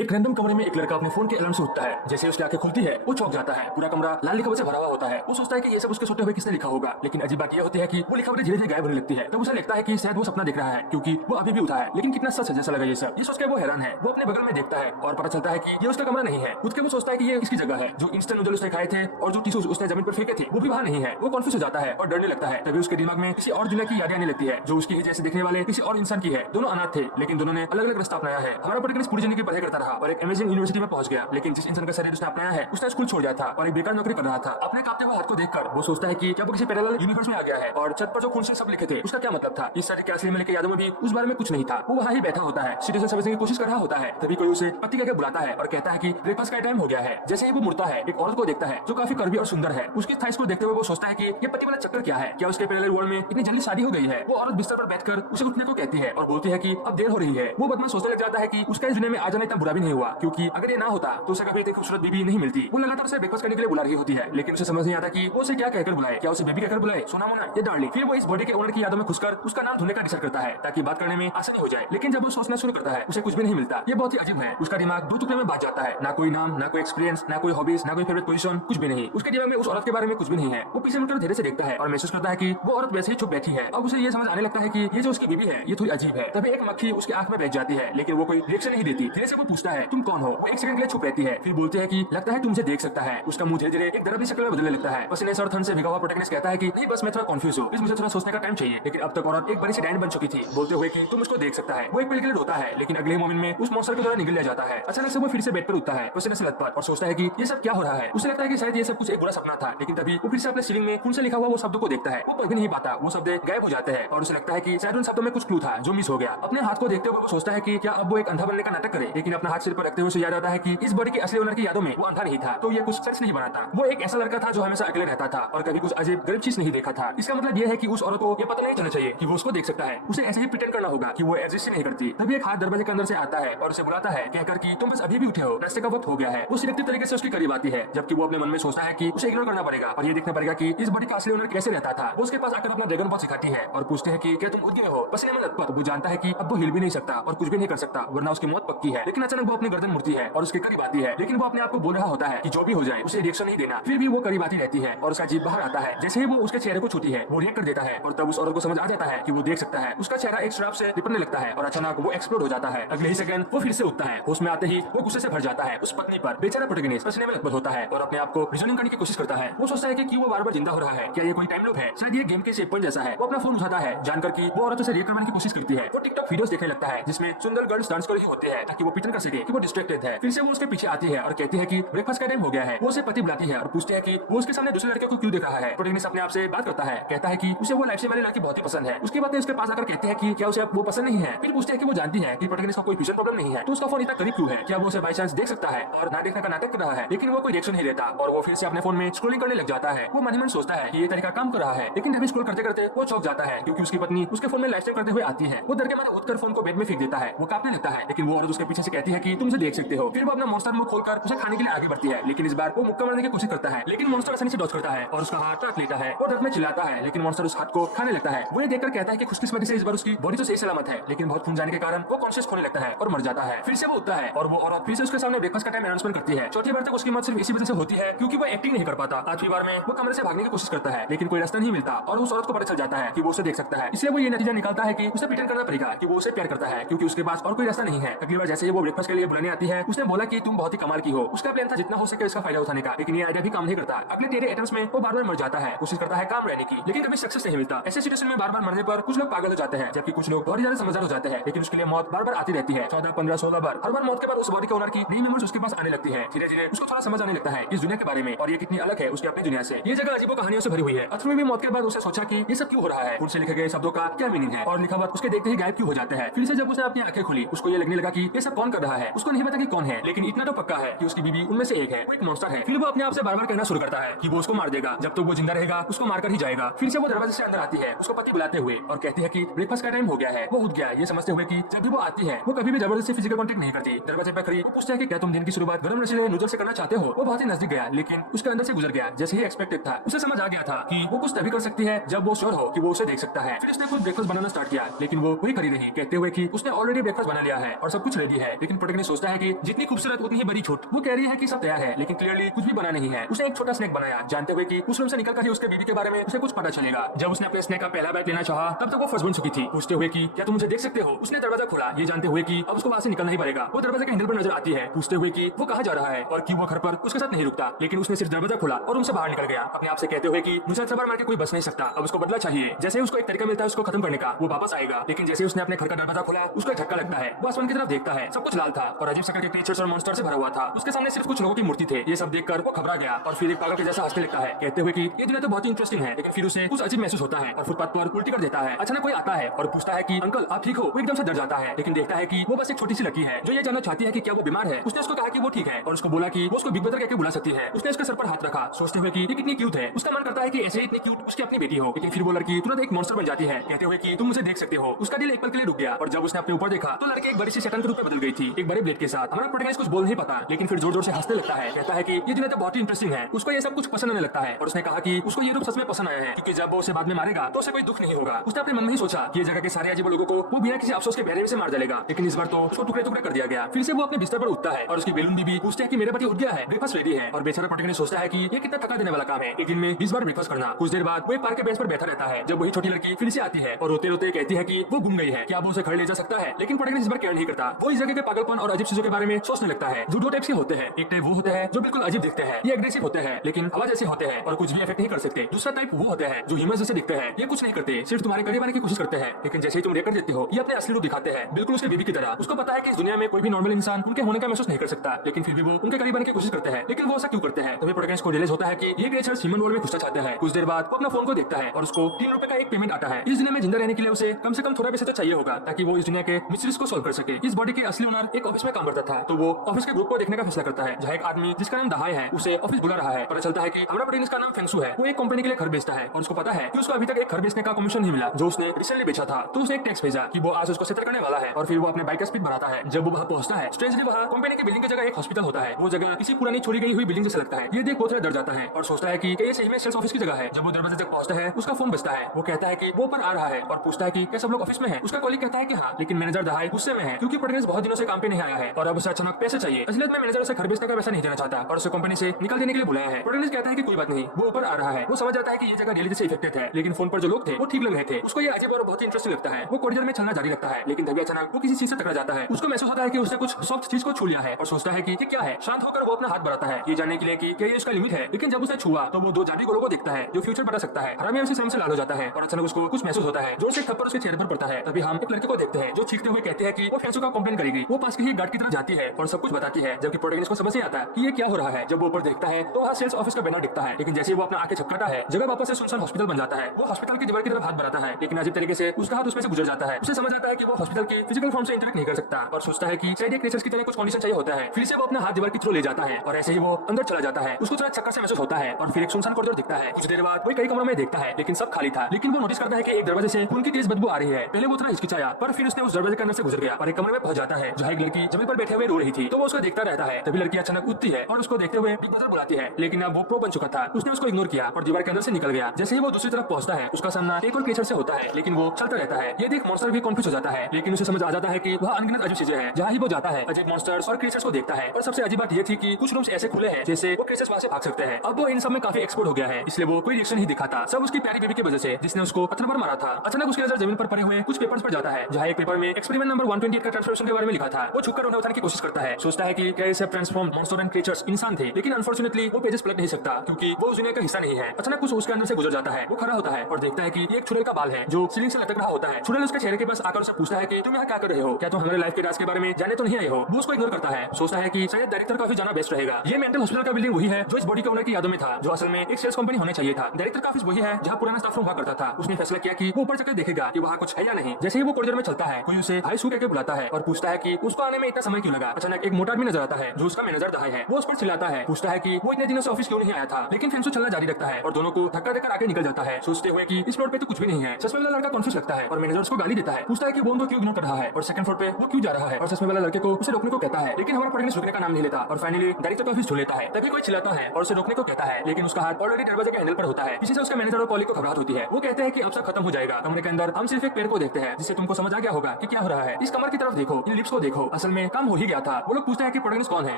एक रैंडम कमरे में एक लड़का अपने फोन के अलार्म से उठता है। जैसे उसकी आंखें खुलती है वो चौंक जाता है। पूरा कमरा लाल लिखावट से भरा हुआ होता है। वो सोचता है कि ये सब उसके सोते हुए किसने लिखा होगा, लेकिन अजीब बात ये होती है कि वो लिखावटें धीरे धीरे गायब होने लगती है। तब उसे लगता है कि शायद वो सपना देख रहा है, क्योंकि वो अभी भी उठा है। लेकिन कितना सच है जैसा लगा ये सब। ये सोचकर वो हैरान है। वो अपने बगल में देखता है और पता चलता है कि ये उसका कमरा नहीं है। उठ के वो सोचता है कि ये इसकी जगह है। जो इंस्टेंट नूडल उसने खाए थे और जो टिश्यू उसने जमीन पर फेंके थे वो भी वहाँ नहीं है। वो कॉन्फ्यूज हो जाता है और डरने लगता है। तभी उसके दिमाग में किसी और दुनिया की यादें आने लगती है, जो उसकी ही जैसे दिखने वाले किसी और इंसान की है। दोनों अनाथ थे, लेकिन दोनों ने अलग अलग रास्ता अपनाया है। हमारा प्रोटैगनिस्ट पूरी जिंदगी पढ़ाई करता रहा और एक अमेजिंग यूनिवर्सिटी में पहुंच गया, लेकिन जिस इंसान का शरीर उसने अपनाया है उसने स्कूल छोड़ दिया था और एक बेकार नौकरी कर रहा था। अपने कांपते हुए हाथ को देखकर वो सोचता है कि क्या वो किसी पैरेलल यूनिवर्स में आ गया है। और छत पर जो खून से सब लिखे थे उसका क्या मतलब था। इस शरीर के असली में लिखे यादों में भी उस बारे में कुछ नहीं था। वो वहाँ ही बैठा होता है, सिचुएशन समझने की कोशिश कर रहा होता है। तभी कोई उसे पति कहकर बुलाता है और कहता है कि ब्रेकफास्ट का टाइम हो गया है। जैसे ही वो मुड़ता है एक औरत को देखता है जो काफी कर्वी और सुंदर है। उसकी थाइस को देखते हुए वो सोचता है कि ये पति वाला चक्कर क्या है। क्या उसके पैरेलल वर्ल्ड में इतनी जल्दी शादी हो गई है। वो औरत बिस्तर पर बैठकर उसे उठने को कहती है और बोलती है कि अब देर हो रही है। वो बदमाश सोचने लग जाता है कि उसका इस दुनिया में आ जाना इतना बुरा भी नहीं हुआ, क्योंकि अगर ये ना होता तो उसे कभी इतनी खूबसूरत बीवी नहीं मिलती। वो लगातार उसे ब्रेकफास्ट करने के लिए बुला रही होती है, लेकिन उसे समझ नहीं आता कि वो उसे क्या कहकर बुलाए। क्या उसे बेबी कहकर बुलाए, सोना मोना या डार्लिंग। फिर वो इस बॉडी के ओनर की यादों में घुसकर उसका नाम ढूंढने का डिसाइड करता है ताकि बात करने में आसानी हो जाए। लेकिन जब वो सोचना शुरू करता है उसे कुछ भी नहीं मिलता। ये बहुत ही अजीब है। उसका दिमाग दो टुकड़े में बांट जाता है। ना कोई नाम, ना कोई एक्सपीरियंस, ना कोई हॉबीज, ना कोई फेवरेट पोजीशन, कुछ भी नहीं। उसके दिमाग में उस औरत के बारे में कुछ भी नहीं है। वो पीछे मुड़कर धीरे से देखता है और महसूस करता है कि वो औरत वैसे ही चुप बैठी है। अब उसे ये समझ आने लगता है कि ये जो उसकी बीवी है ये थोड़ी अजीब है। तभी एक मक्खी उसकी आंख में बैठ जाती है, लेकिन वो कोई रिएक्शन नहीं देती। धीरे से वो पूछता है तुम कौन हो। वो एक सेकंड के लिए चुप रहती है, फिर बोलती है कि लगता है तुम मुझे देख सकता है। उसका मुंह धीरे धीरे एक डरावनी शक्ल में बदलने लगता है। पसीने से और ठंड से भीगा हुआ प्रोटैगनिस्ट कहता है कि नहीं बस मैं थोड़ा कंफ्यूज हूँ, मुझे थोड़ा सोचने का टाइम चाहिए। लेकिन अब तक औरत एक बड़ी सी डायन बन चुकी थी, बोलते हुए कि तुम उसको देख सकता है। वो एक पल के लिए रोता है, लेकिन अगले मोमेंट में उस मॉन्स्टर के द्वारा निगल लिया जाता है। अचानक से वो फिर से बेड पर उठता है, पसीने से लथपथ, और सोचता है कि ये सब क्या हो रहा है। उसे लगता है कि शायद ये सब कुछ एक बुरा सपना था। लेकिन तभी वो फिर से अपने सीलिंग में खून से लिखा हुआ वो शब्द को देखता है। वो पढ़ भी नहीं पाता, वो शब्द गायब हो जाते हैं और उसे लगता है कि शायद उन शब्दों में कुछ क्लू था जो मिस हो गया। अपने हाथ को देखते हुए वो सोचता है कि क्या अब वो एक अंधा बनने का नाटक करे। लेकिन अपना हाथ सिर पर रखते हुए उसे याद आता है कि इस बॉडी के असली ओनर की यादों में वो अंधा नहीं था, तो ये कुछ सेंस नहीं बनाता। वो एक ऐसा लड़का था जो हमेशा अकेले रहता था और कभी कुछ अजीब गरीब चीज नहीं देखा था। इसका मतलब ये है कि उस औरत को ये पता नहीं चलना चाहिए कि वो उसको देख सकता है। उसे ऐसे ही प्रिटेंड करना होगा कि वो एग्जिस्ट नहीं करती। तभी एक हाथ दरवाजे के अंदर से आता है और उसे बुलाता है, कहकर कि तुम बस अभी भी उठे हो, रास्ते का वक्त हो गया है। वो सिलेक्टिव तरीके से उसके करीब आती है, जबकि वो अपने मन में सोचता है कि उसे इग्नोर करना पड़ेगा और ये देखना पड़ेगा कि इस बॉडी का असली ओनर कैसे रहता था। वो उसके पास आकर अपना ड्रैगन बॉल सिखाती है और पूछते हैं कि क्या तुम उठ गए हो। बस में लथपथ वो जानता है कि अब वो हिल भी नहीं सकता और कुछ भी नहीं कर सकता, वरना उसकी मौत पक्की है। लेकिन अचानक वो अपनी गर्दन मुड़ती है और उसके करीब आती है, लेकिन वो अपने आप को बोल रहा होता है कि जो भी हो जाए उसे रिएक्शन नहीं देना। फिर भी वो करीब आती रहती है और उसका जीभ बाहर आता है। जैसे ही वो उसके चेहरे को छूती है वो रिएक्ट कर देता है और तब उस औरत को समझ आ जाता है कि वो देख सकता है। उसका चेहरा एक श्राप से लिपटने लगता है और अचानक वो एक्सप्लोड हो जाता है। अगले ही सेकंड वो फिर से उठता है। होश में आते ही वो गुस्से से भर जाता है उस पत्नी पर। बेचारा प्रोटैगनिस्ट पसीने में लथपथ होता है और अपने आप को रीजनिंग करने की कोशिश करता है। वो सोचता है कि क्यों वो बार बार जिंदा हो रहा है। क्या ये कोई टाइम लूप है, शायद ये गेम के सेव पॉइंट जैसा है। वो अपना फोन उठाता है जानकर कि वो औरत उसे रेप करने की कोशिश करती है। वो टिकटॉक वीडियोस देखने लगता है जिसमें सुंदर गर्ल्स डांस कर रही होती है ताकि वो पिटन कर सके कि वो डिस्ट्रैक्टेड है। फिर से वो उसके पीछे आती है और कहती है कि ब्रेकफास्ट का टाइम हो गया है। वो उसे पति बुलाती है और पूछती है कि वो उसके सामने दूसरे लड़के को क्यों देख रहा है। प्रोटैगनिस्ट अपने आप से बात करता है, कहता है कि उसे वो लाइफ से वाली लड़की बहुत ही पसंद है। उसके बाद उसके पास आकर कहते हैं कि क्या उसे वो पसंद नहीं है। फिर पूछते हैं कि वो जानती है कि प्रोटैगनिस्ट का कोई फ्यूचर प्रॉब्लम नहीं है, तो उसका फोन इतना करीब क्यों है। क्या वो उसे बाय चांस देख सकता है और ना देखने का नाटक कर रहा है। लेकिन वो कोई रिएक्शन नहीं देता और वो फिर से अपने फोन में स्क्रॉलिंग करने लग जाता है। वो मन ही मन सोचता है कि ये तरीका काम कर रहा है, लेकिन जब स्क्रॉल करते करते वो चौंक जाता है क्योंकि उसकी पत्नी उसके फोन में लाइव स्ट्रीम करते हुए आती है। वो डर के मारे उठकर फोन को बेड में फेंक देता है। वो कांपने लगता है, लेकिन वो औरत उसके पीछे से कहती है कि तुम उसे देख सकते हो। फिर वो अपना मॉन्स्टर मुंह खोलकर उसे खाने के लिए आगे बढ़ती है, लेकिन इस बार वो मुक्का मारने की कोशिश करता है। लेकिन मॉन्स्टर आसानी से डॉज करता है और उसका हाथ काट लेता है। वो दर्द में चिल्लाता है, लेकिन मॉन्स्टर उस हाथ को खाने लगता है। वो ये देखकर कहता है कि खुशकिस्मती से इस बार उसकी बॉडी तो सही सलामत है, लेकिन बहुत खून जाने के कारण वो कॉन्शियस खोने लगता है और मर जाता है। फिर से वो उठता है और वो औरत फिर से उसके सामने ब्रेकफास्ट का टाइम अनाउंसमेंट करती है। चौथी बार तक उसकी मौत सिर्फ इसी वजह से होती है क्योंकि वो एक्टिंग नहीं कर पाता। आठवीं बार में वो कमरे से भागने की कोशिश करता है, लेकिन कोई रास्ता नहीं मिलता और उस औरत को पता चल जाता है कि वो उसे देख सकता है। इसलिए वो ये नतीजा निकालता है कि उसे प्रिटेंड करना पड़ेगा कि वो उसे प्यार करता है, क्योंकि उसके पास और कोई रास्ता नहीं है। अगली बार जैसे ही वो ब्रेकफास्ट के लिए बुलाने आती है उसने बोला कि तुम बहुत ही कमाल की हो। उसका प्लान था जितना हो सके इसका फायदा उठाने का, लेकिन ये आइडिया भी काम नहीं करता। अगले तेरे अटेम्प्ट्स में वो बार-बार मर जाता है, कोशिश करता है काम रहने की, लेकिन कभी सक्सेस नहीं मिलता। ऐसे सिचुएशन में बार-बार मरने पर कुछ लोग पागल हो जाते हैं, जबकि कुछ लोग बहुत ज्यादा समझदार हो जाते हैं। लेकिन उसके लिए मौत बार-बार आती रहती है, 14, 15, 16 बार। हर बार मौत के बाद उस बॉडी के ओनर की नई मेमोरीज उसके पास आने लगती है। धीरे-धीरे उसको थोड़ा समझ आने लगता है इस दुनिया के बारे में और ये कितनी अलग है उसकी अपनी दुनिया से। ये जगह अजीबो कहानियों से भरी हुई है। अथर्व भी मौत के बाद उसे सोचा कि ये सब क्यों हो रहा है, उनसे लिखे गए शब्दों का क्या मीनिंग है और लिखावट उसके देखते ही गायब क्यों हो जाते हैं। फिर से जब उसने अपनी आंखें खोली उसको ये लगने लगा कि ये सब कौन कर रहा है। उसको नहीं पता कि कौन है, लेकिन इतना तो पक्का है कि उसकी बीवी उनमें से एक है, वो एक मॉन्स्टर है। फिर वो अपने आप से बार-बार कहना शुरू करता है कि वो उसको मार देगा, जब तक वो जिंदा रहेगा उसको मारकर ही जाएगा। फिर से वो दरवाजे से अंदर आती है उसको पति बुलाते हुए और कहती है कि ब्रेकफास्ट का टाइम हो गया है। वो उठ गया ये समझते हुए कि जब भी वो आती है वो कभी भी जबरदस्ती फिजिकल कांटेक्ट नहीं करती। दरवाजे पर खड़ी वो पूछता है कि क्या तुम दिन की शुरुआत गरम रसीले नूडल से करना चाहते हो। वो बहुत ही नजदीक गया, लेकिन उसके अंदर से गुजर गया जैसे ही एक्सपेक्टेड था। उसे समझ आ गया था कि वो कुछ तभी कर सकती है जब वो श्योर हो कि वो उसे देख सकता है। फिर उसने खुद ब्रेकफास्ट बनाना स्टार्ट किया, लेकिन वो वही कर ही नहीं, कहते हुए कि उसने ऑलरेडी ब्रेकफास्ट बना लिया है और सब कुछ रेडी है। लेकिन प्रोटैगनिस्ट सोचता है कि जितनी खूबसूरत उतनी ही बड़ी छूट। वो कह रही है कि सब तैयार है, लेकिन क्लियरली कुछ भी बना नहीं है। उसने एक छोटा स्नैक बनाया, जानते हुए कि उस रूम से निकलकर ही उसके बीवी के बारे में उसे कुछ पता चलेगा। जब उसने अपने स्नैक का पहला बाइट लेना चाहा, तब तक वो फंस बन चुकी थी, पूछते हुए कि क्या तुम मुझे देख सकते हो। उसने दरवाजा खोला, ये जानते हुए कि अब उसको वहां से निकलना ही पड़ेगा। वो दरवाजे के हैंडल पर नजर आती है, पूछते हुए कि वो कहाँ जा रहा है और कि वो घर पर उसके साथ नहीं रुकता। लेकिन उसने सिर्फ दरवाजा खोला और उनसे बाहर निकल गया, अपने आप से कहते हुए कि मुझे सबर मार के कोई बच नहीं सकता, अब उसको बदला चाहिए। जैसे ही उसको एक तरीका मिलता है उसको खत्म करने का, वो वापस आएगा। लेकिन जैसे उसने अपने घर का दरवाजा खोला, उसको एक झटका लगता है। वो आसमान की तरफ देखता है, सब कुछ लाल था और अजीब शक्ल के क्रीचर्स और मॉन्स्टर से भरा हुआ था। उसके सामने सिर्फ कुछ लोगों की मूर्ति थे। ये सब देखकर वो घबरा गया और फिर एक पागल के जैसा हंसने लगता है, कहते हुए कि ये दुनिया तो बहुत ही इंटरेस्टिंग है। लेकिन फिर उसे कुछ अजीब महसूस होता है और फुटपाथ पर उल्टी कर देता है। अचानक कोई आता है और पूछता है कि अंकल आप ठीक हो। वो एकदम से डर जाता है, लेकिन देखता है कि वो बस एक छोटी सी लड़की है जो ये जानना चाहती है कि क्या वो बीमार है। उसने उसको कहा कि वो ठीक है और उसको बोला कि वो उसको बिग ब्रदर कहकर बुला सकती है। उसने उसके सर पर हाथ रखा, सोचते हुए कि ये कितनी क्यूट है। उसका मन करता है कि ऐसे ही इतनी क्यूट उसकी अपनी बेटी हो। लेकिन फिर वो लड़की तुरंत एक मॉन्स्टर बन जाती है, कहते हुए कि तुम मुझे देख सकते हो। उसका दिल एक पल के लिए रुक गया और जब उसने अपने ऊपर देखा तो लड़की एक बड़ी सी शैतान के रूप में बदल गई थी, एक बड़े ब्लेड के साथ। हमारा प्रोटैगनिस्ट कुछ बोल नहीं पाता, लेकिन फिर जोर जोर से हंसने लगता है, कहता है कि ये दुनिया तो बहुत ही इंटरेस्टिंग है। उसको ये सब कुछ पसंद आने लगता है और उसने कहा कि उसको ये रूप सच में पसंद आया है, क्योंकि जब वो उसे बाद में मारेगा तो उसे कोई दुख नहीं होगा। उसने अपने मन में ही सोचा कि ये जगह के सारे अजीब लोगों को वो बिना किसी अफसोस के पहले से मार डालेगा। लेकिन इस बार तो उसको टुकड़े टुकड़े कर दिया गया। फिर से वो अपने बिस्तर पर उठता है और उसकी बेलून बीबी पूछते हैं कि मेरे पति उठ गया है, ब्रेकफास्ट रेडी है। और बेचारा प्रोटैगनिस्ट सोचता है कि ये कितना थका देने वाला काम है, एक दिन में 20 बार ब्रेकफास्ट करना। कुछ देर बाद वो एक पार्क के बेंच पर बैठा रहता है जब वही छोटी लड़की फिर से आती है और रोते रोते कहती है कि वो गुम गई है, क्या वो उसे घर ले जा सकता है। लेकिन प्रोटैगनिस्ट इस बार केयर नहीं करता। वो इस जगह के पागलपन और अजीब चीजों के बारे में सोचने लगता है जो दो टाइप के होते हैं। एक टाइप वो होते हैं जो बिल्कुल अजीब दिखते हैं, ये एग्रेसिव होते हैं लेकिन हवा जैसे होते हैं और कुछ भी इफेक्ट नहीं कर सकते। दूसरा टाइप वो होते हैं जो ह्यूमन जैसे दिखते हैं, ये कुछ नहीं करते, सिर्फ तुम्हारे करीब आने की कोशिश करते हैं। लेकिन जैसे ही तुम रेकर देते हो ये अपने असली रूप दिखाते हैं, बिल्कुल उसके बीवी की तरह। उसको पता है कि इस दुनिया में कोई भी नॉर्मल इंसान उनके होने का महसूस नहीं कर सकता, लेकिन फिर भी वो उनके करीब आने की कोशिश करते हैं। लेकिन वो ऐसा क्यों करते हैं? तभी प्रोटैगनिस्ट को रियलाइज होता है कि ये क्रिएचर्स ह्यूमन वर्ल्ड में घुसना चाहते हैं। कुछ देर बाद वो अपना फोन को देखता है और उसको 3 रुपए का एक पेमेंट आता है। इस दुनिया में जिंदा रहने के लिए उसे कम से कम थोड़ा पैसे तो चाहिए होगा ताकि वो इस दुनिया के मिस्ट्रीज को सॉल्व कर सके। इस बॉडी के असली ओनर एक ऑफिस में काम करता था, तो वो ऑफिस के ग्रुप को देखने का फैसला करता है जहाँ एक आदमी जिसका नाम दहाई है उसे ऑफिस बुला रहा है। पता चलता है कि हमारा प्रोटैगनिस्ट का नाम फेंगसू है, वो एक कंपनी के लिए घर बेचता है और उसको पता है कि उसको अभी तक एक घर बेचने का कमीशन नहीं मिला जो उसने रिसेंटली बेचा था। तो उसने एक टेक्स्ट भेजा कि वो आज उसको सेटल करने वाला है और फिर वो अपने बाइक का स्पीड बढ़ाता है। जब वो वहाँ पहुंचता है स्ट्रेंजली वहाँ कंपनी की बिल्डिंग की जगह एक हॉस्पिटल होता है। वो जगह किसी पुरानी छोड़ी गई हुई बिल्डिंग जैसे लगता है। ये देख बहुत डर जाता है और सोचता है कि ये सही में सेल्स ऑफिस की जगह है। जब वो दरवाजे तक पहुंचता है उसका फोन बजता है। वो कहता है कि वो ऊपर आ रहा है और पूछता है कि क्या सब लोग ऑफिस में हैं? उसका कॉलीग कहता है कि हाँ, लेकिन मैनेजर दहाई गुस्से में है क्योंकि प्रोटैगनिस्ट बहुत दिनों से काम पे नहीं आया है और अब उसे अचानक पैसे चाहिए। इसलिए मैं मैनेजर उसे घर बेचने का पैसा नहीं देना चाहता और उसे कंपनी से निकाल देने के लिए बुलाया है। प्रोटैगनिस्ट कहता है कि कोई बात नहीं, वो ऊपर आ रहा है। वो समझ जाता है कि ये जगह रियलिटी से इफेक्टेड है, लेकिन फोन पर जो लोग थे वो ठीक लग रहे थे। उसको ये अजीब और बहुत ही इंटरेस्टिंग लगता है। वो कॉरिडोर में चलना जारी रखता है, लेकिन तभी अचानक वो किसी चीज से टकरा जाता है। उसको महसूस होता है कि उसने कुछ सॉफ्ट चीज को छू लिया है और सोचता है कि ये क्या है। शांत होकर वो अपना हाथ बढ़ाता है ये जानने के लिए कि क्या ये इसका लिमिट है। लेकिन जब उसे छुआ तो वो 2 जादुई गोलों को देखता है जो फ्यूचर बता सकता है। हरामी उसे से लाल हो जाता है और अचानक उसको कुछ महसूस होता है। जोर से थप्पड़ उसके चेहरे पर पड़ता है। तभी हम एक लड़के को देखते हैं जो चीखते हुए कहते हैं कि वो फेंसू का कंप्लेंट करेगी। वो पास के ही गार्ड की तरफ जाती है और सब कुछ बताती है, जबकि प्रोटैगनिस्ट को समझ नहीं आता कि ये क्या हो रहा है। जब वो ऊपर देखता है तो वहाँ सेल्स ऑफिस का बैनर दिखता है, लेकिन जैसे ही वो अपना आंखें झपकाता है जगह वापस से सुनसान हॉस्पिटल बन जाता है। वो हॉस्पिटल की दीवार की तरफ हाथ बढ़ाता है, लेकिन अजीब तरीके से उसका हाथ उसमें से गुजर जाता है। उसे समझ आता है कि वो हॉस्पिटल के फिजिकल फॉर्म से इंटरेक्ट नहीं कर सकता और सोचता है कि शायद एक क्रिएचर्स की तरह कुछ कंडीशन चाहिए होता है। फिर से वो अपना हाथ दीवार की थ्रू ले जाता है और ऐसे ही वो अंदर चला जाता है। उसको थोड़ा चक्कर से महसूस होता है और फिर एक सुनसान कॉरिडोर दिखता है। कुछ देर बाद वो कई कमरों में देखता है, लेकिन सब खाली था। लेकिन वो नोटिस करता है कि एक दरवाजे से खून की तेज बदबू आ रही है। पहले वो थोड़ा हिचकिचाया, पर फिर उसने उस दरवाजे के अंदर से गुजर गया और एक कमरे में पहुंच जाता है जहाँ एक लड़की जमीन पर बैठे हुए रो रही थी। तो वो उसको देखता रहता है। तभी लड़की अचानक उठती है और उसको देखते हुए बिग ब्रदर बुलाती है, लेकिन अब वो प्रो बन चुका था। उसने उसको इग्नोर किया और दीवार के अंदर से निकल गया। जैसे ही वो दूसरी तरफ पहुंचता है उसका सामना एक और क्रिएचर से होता है, लेकिन वो चलता रहता है। ये देख मॉन्स्टर भी कॉन्फ्यूज हो जाता है, लेकिन उसे समझ आ जाता है कि वह अनगिनत अजीब चीजें हैं। जहाँ ही वो जाता है अजीब मॉन्स्टर्स और क्रिएचर्स को देखता है। और सबसे अजीब बात ये थी कि कुछ रूम्स ऐसे खुले हैं जैसे वो क्रिएचर्स वहाँ से भाग सकते हैं। अब वो इन सब में काफी एक्सपर्ट हो गया है, इसलिए वो कोई रिएक्शन नहीं दिखाता। सब उसकी प्यारी बेबी की वजह से जिसने उसको पत्थर पर मारा था। अचानक उसकी नजर जमीन पर पड़े हुए कुछ पेपर्स पर जाता है जहाँ एक पेपर में एक्सपेरिमेंट नंबर 128 का ट्रांसफॉर्मेशन के बारे में लिखा था। वो छुपकर उन्हें उठाने की कोशिश करता है, सोचता है कि क्या ये सब ट्रांसफॉर्म मॉन्स्टर एंड क्रिएचर्स इंसान थे, लेकिन अनफॉर्चुनेटली वो पेजेस पलट नहीं सकता क्योंकि वो उस दुनिया का हिस्सा नहीं है। अचानक कुछ उसके अंदर से गुजर जाता है। वो खड़ा होता है और देखता है कि ये एक चुड़ैल का बाल है जो सीलिंग से लटक रहा होता है। चुड़ैल उसके चेहरे के पास आकर उससे पूछता है कि तुम यहाँ क्या कर रहे हो, क्या तुम हमारे लाइफ के राज के बारे में जानने तो नहीं आए हो। वो उसको इग्नोर करता है, सोचता है कि शायद डायरेक्टर का ऑफिस जाना बेस्ट रहेगा। ये मेंटल हॉस्पिटल का बिल्डिंग वही है जो इस बॉडी के ओनर की यादों में था, जो असल में एक सेल्स कंपनी होने चाहिए था। डायरेक्टर का ऑफिस वही है जहाँ पुराना स्टाफ रूम हुआ करता था। उसने फैसला किया कि वो ऊपर जाकर देखेगा कि वहाँ कुछ है या नहीं। जैसे ही वो कॉरिडोर में चलता है कोई उसे हाई सू कहकर बुलाता है और पूछता है कि उसको आने में इतना समय क्यों लगा। अचानक एक मोटा आदमी नजर आता है जो उसका मैनेजर दहाई है। वो उस पर चिल्लाता है, पूछता है कि वो इतने दिनों से ऑफिस क्यों नहीं आया था, लेकिन फेंसू चलना जारी रखता है और दोनों को धक्का देकर आगे निकल जाता है, सोचते हुए कि इस फ्लोर पे तो कुछ भी नहीं है। चश्मे वाला लड़का कॉन्फ्यूज लगता है और मैनेजर उसको गाली देता है, पूछता है कि वो उनको क्यों इग्नोर कर रहा है और सेकंड फ्लोर पे वो क्यों जा रहा है। और चश्मे वाला लड़के को उसे रोकने को कहता है, लेकिन हमारा प्रोटैगनिस्ट रुकने का नाम नहीं लेता और फाइनली डायरेक्टर का ऑफिस छू लेता है। तभी कोई चिल्लाता है और उसे रोकने को कहता है, लेकिन उसका हाथ ऑलरेडी दरवाजे के हैंडल पर होता है। पीछे से उसका मैनेजर और कॉलीग को घबराहट होती है। वो कहते हैं कि अब सब खत्म हो जाएगा। कमरे के अंदर हम सिर्फ एक पेड़ को देखते हैं, जिससे तुमको समझ आ गया होगा कि क्या हो रहा है। इस कमर की तरफ देखो, इन लिप्स को देखो, असल में काम हो ही गया था। वो लोग पूछते हैं कि प्रोटैगनिस्ट कौन है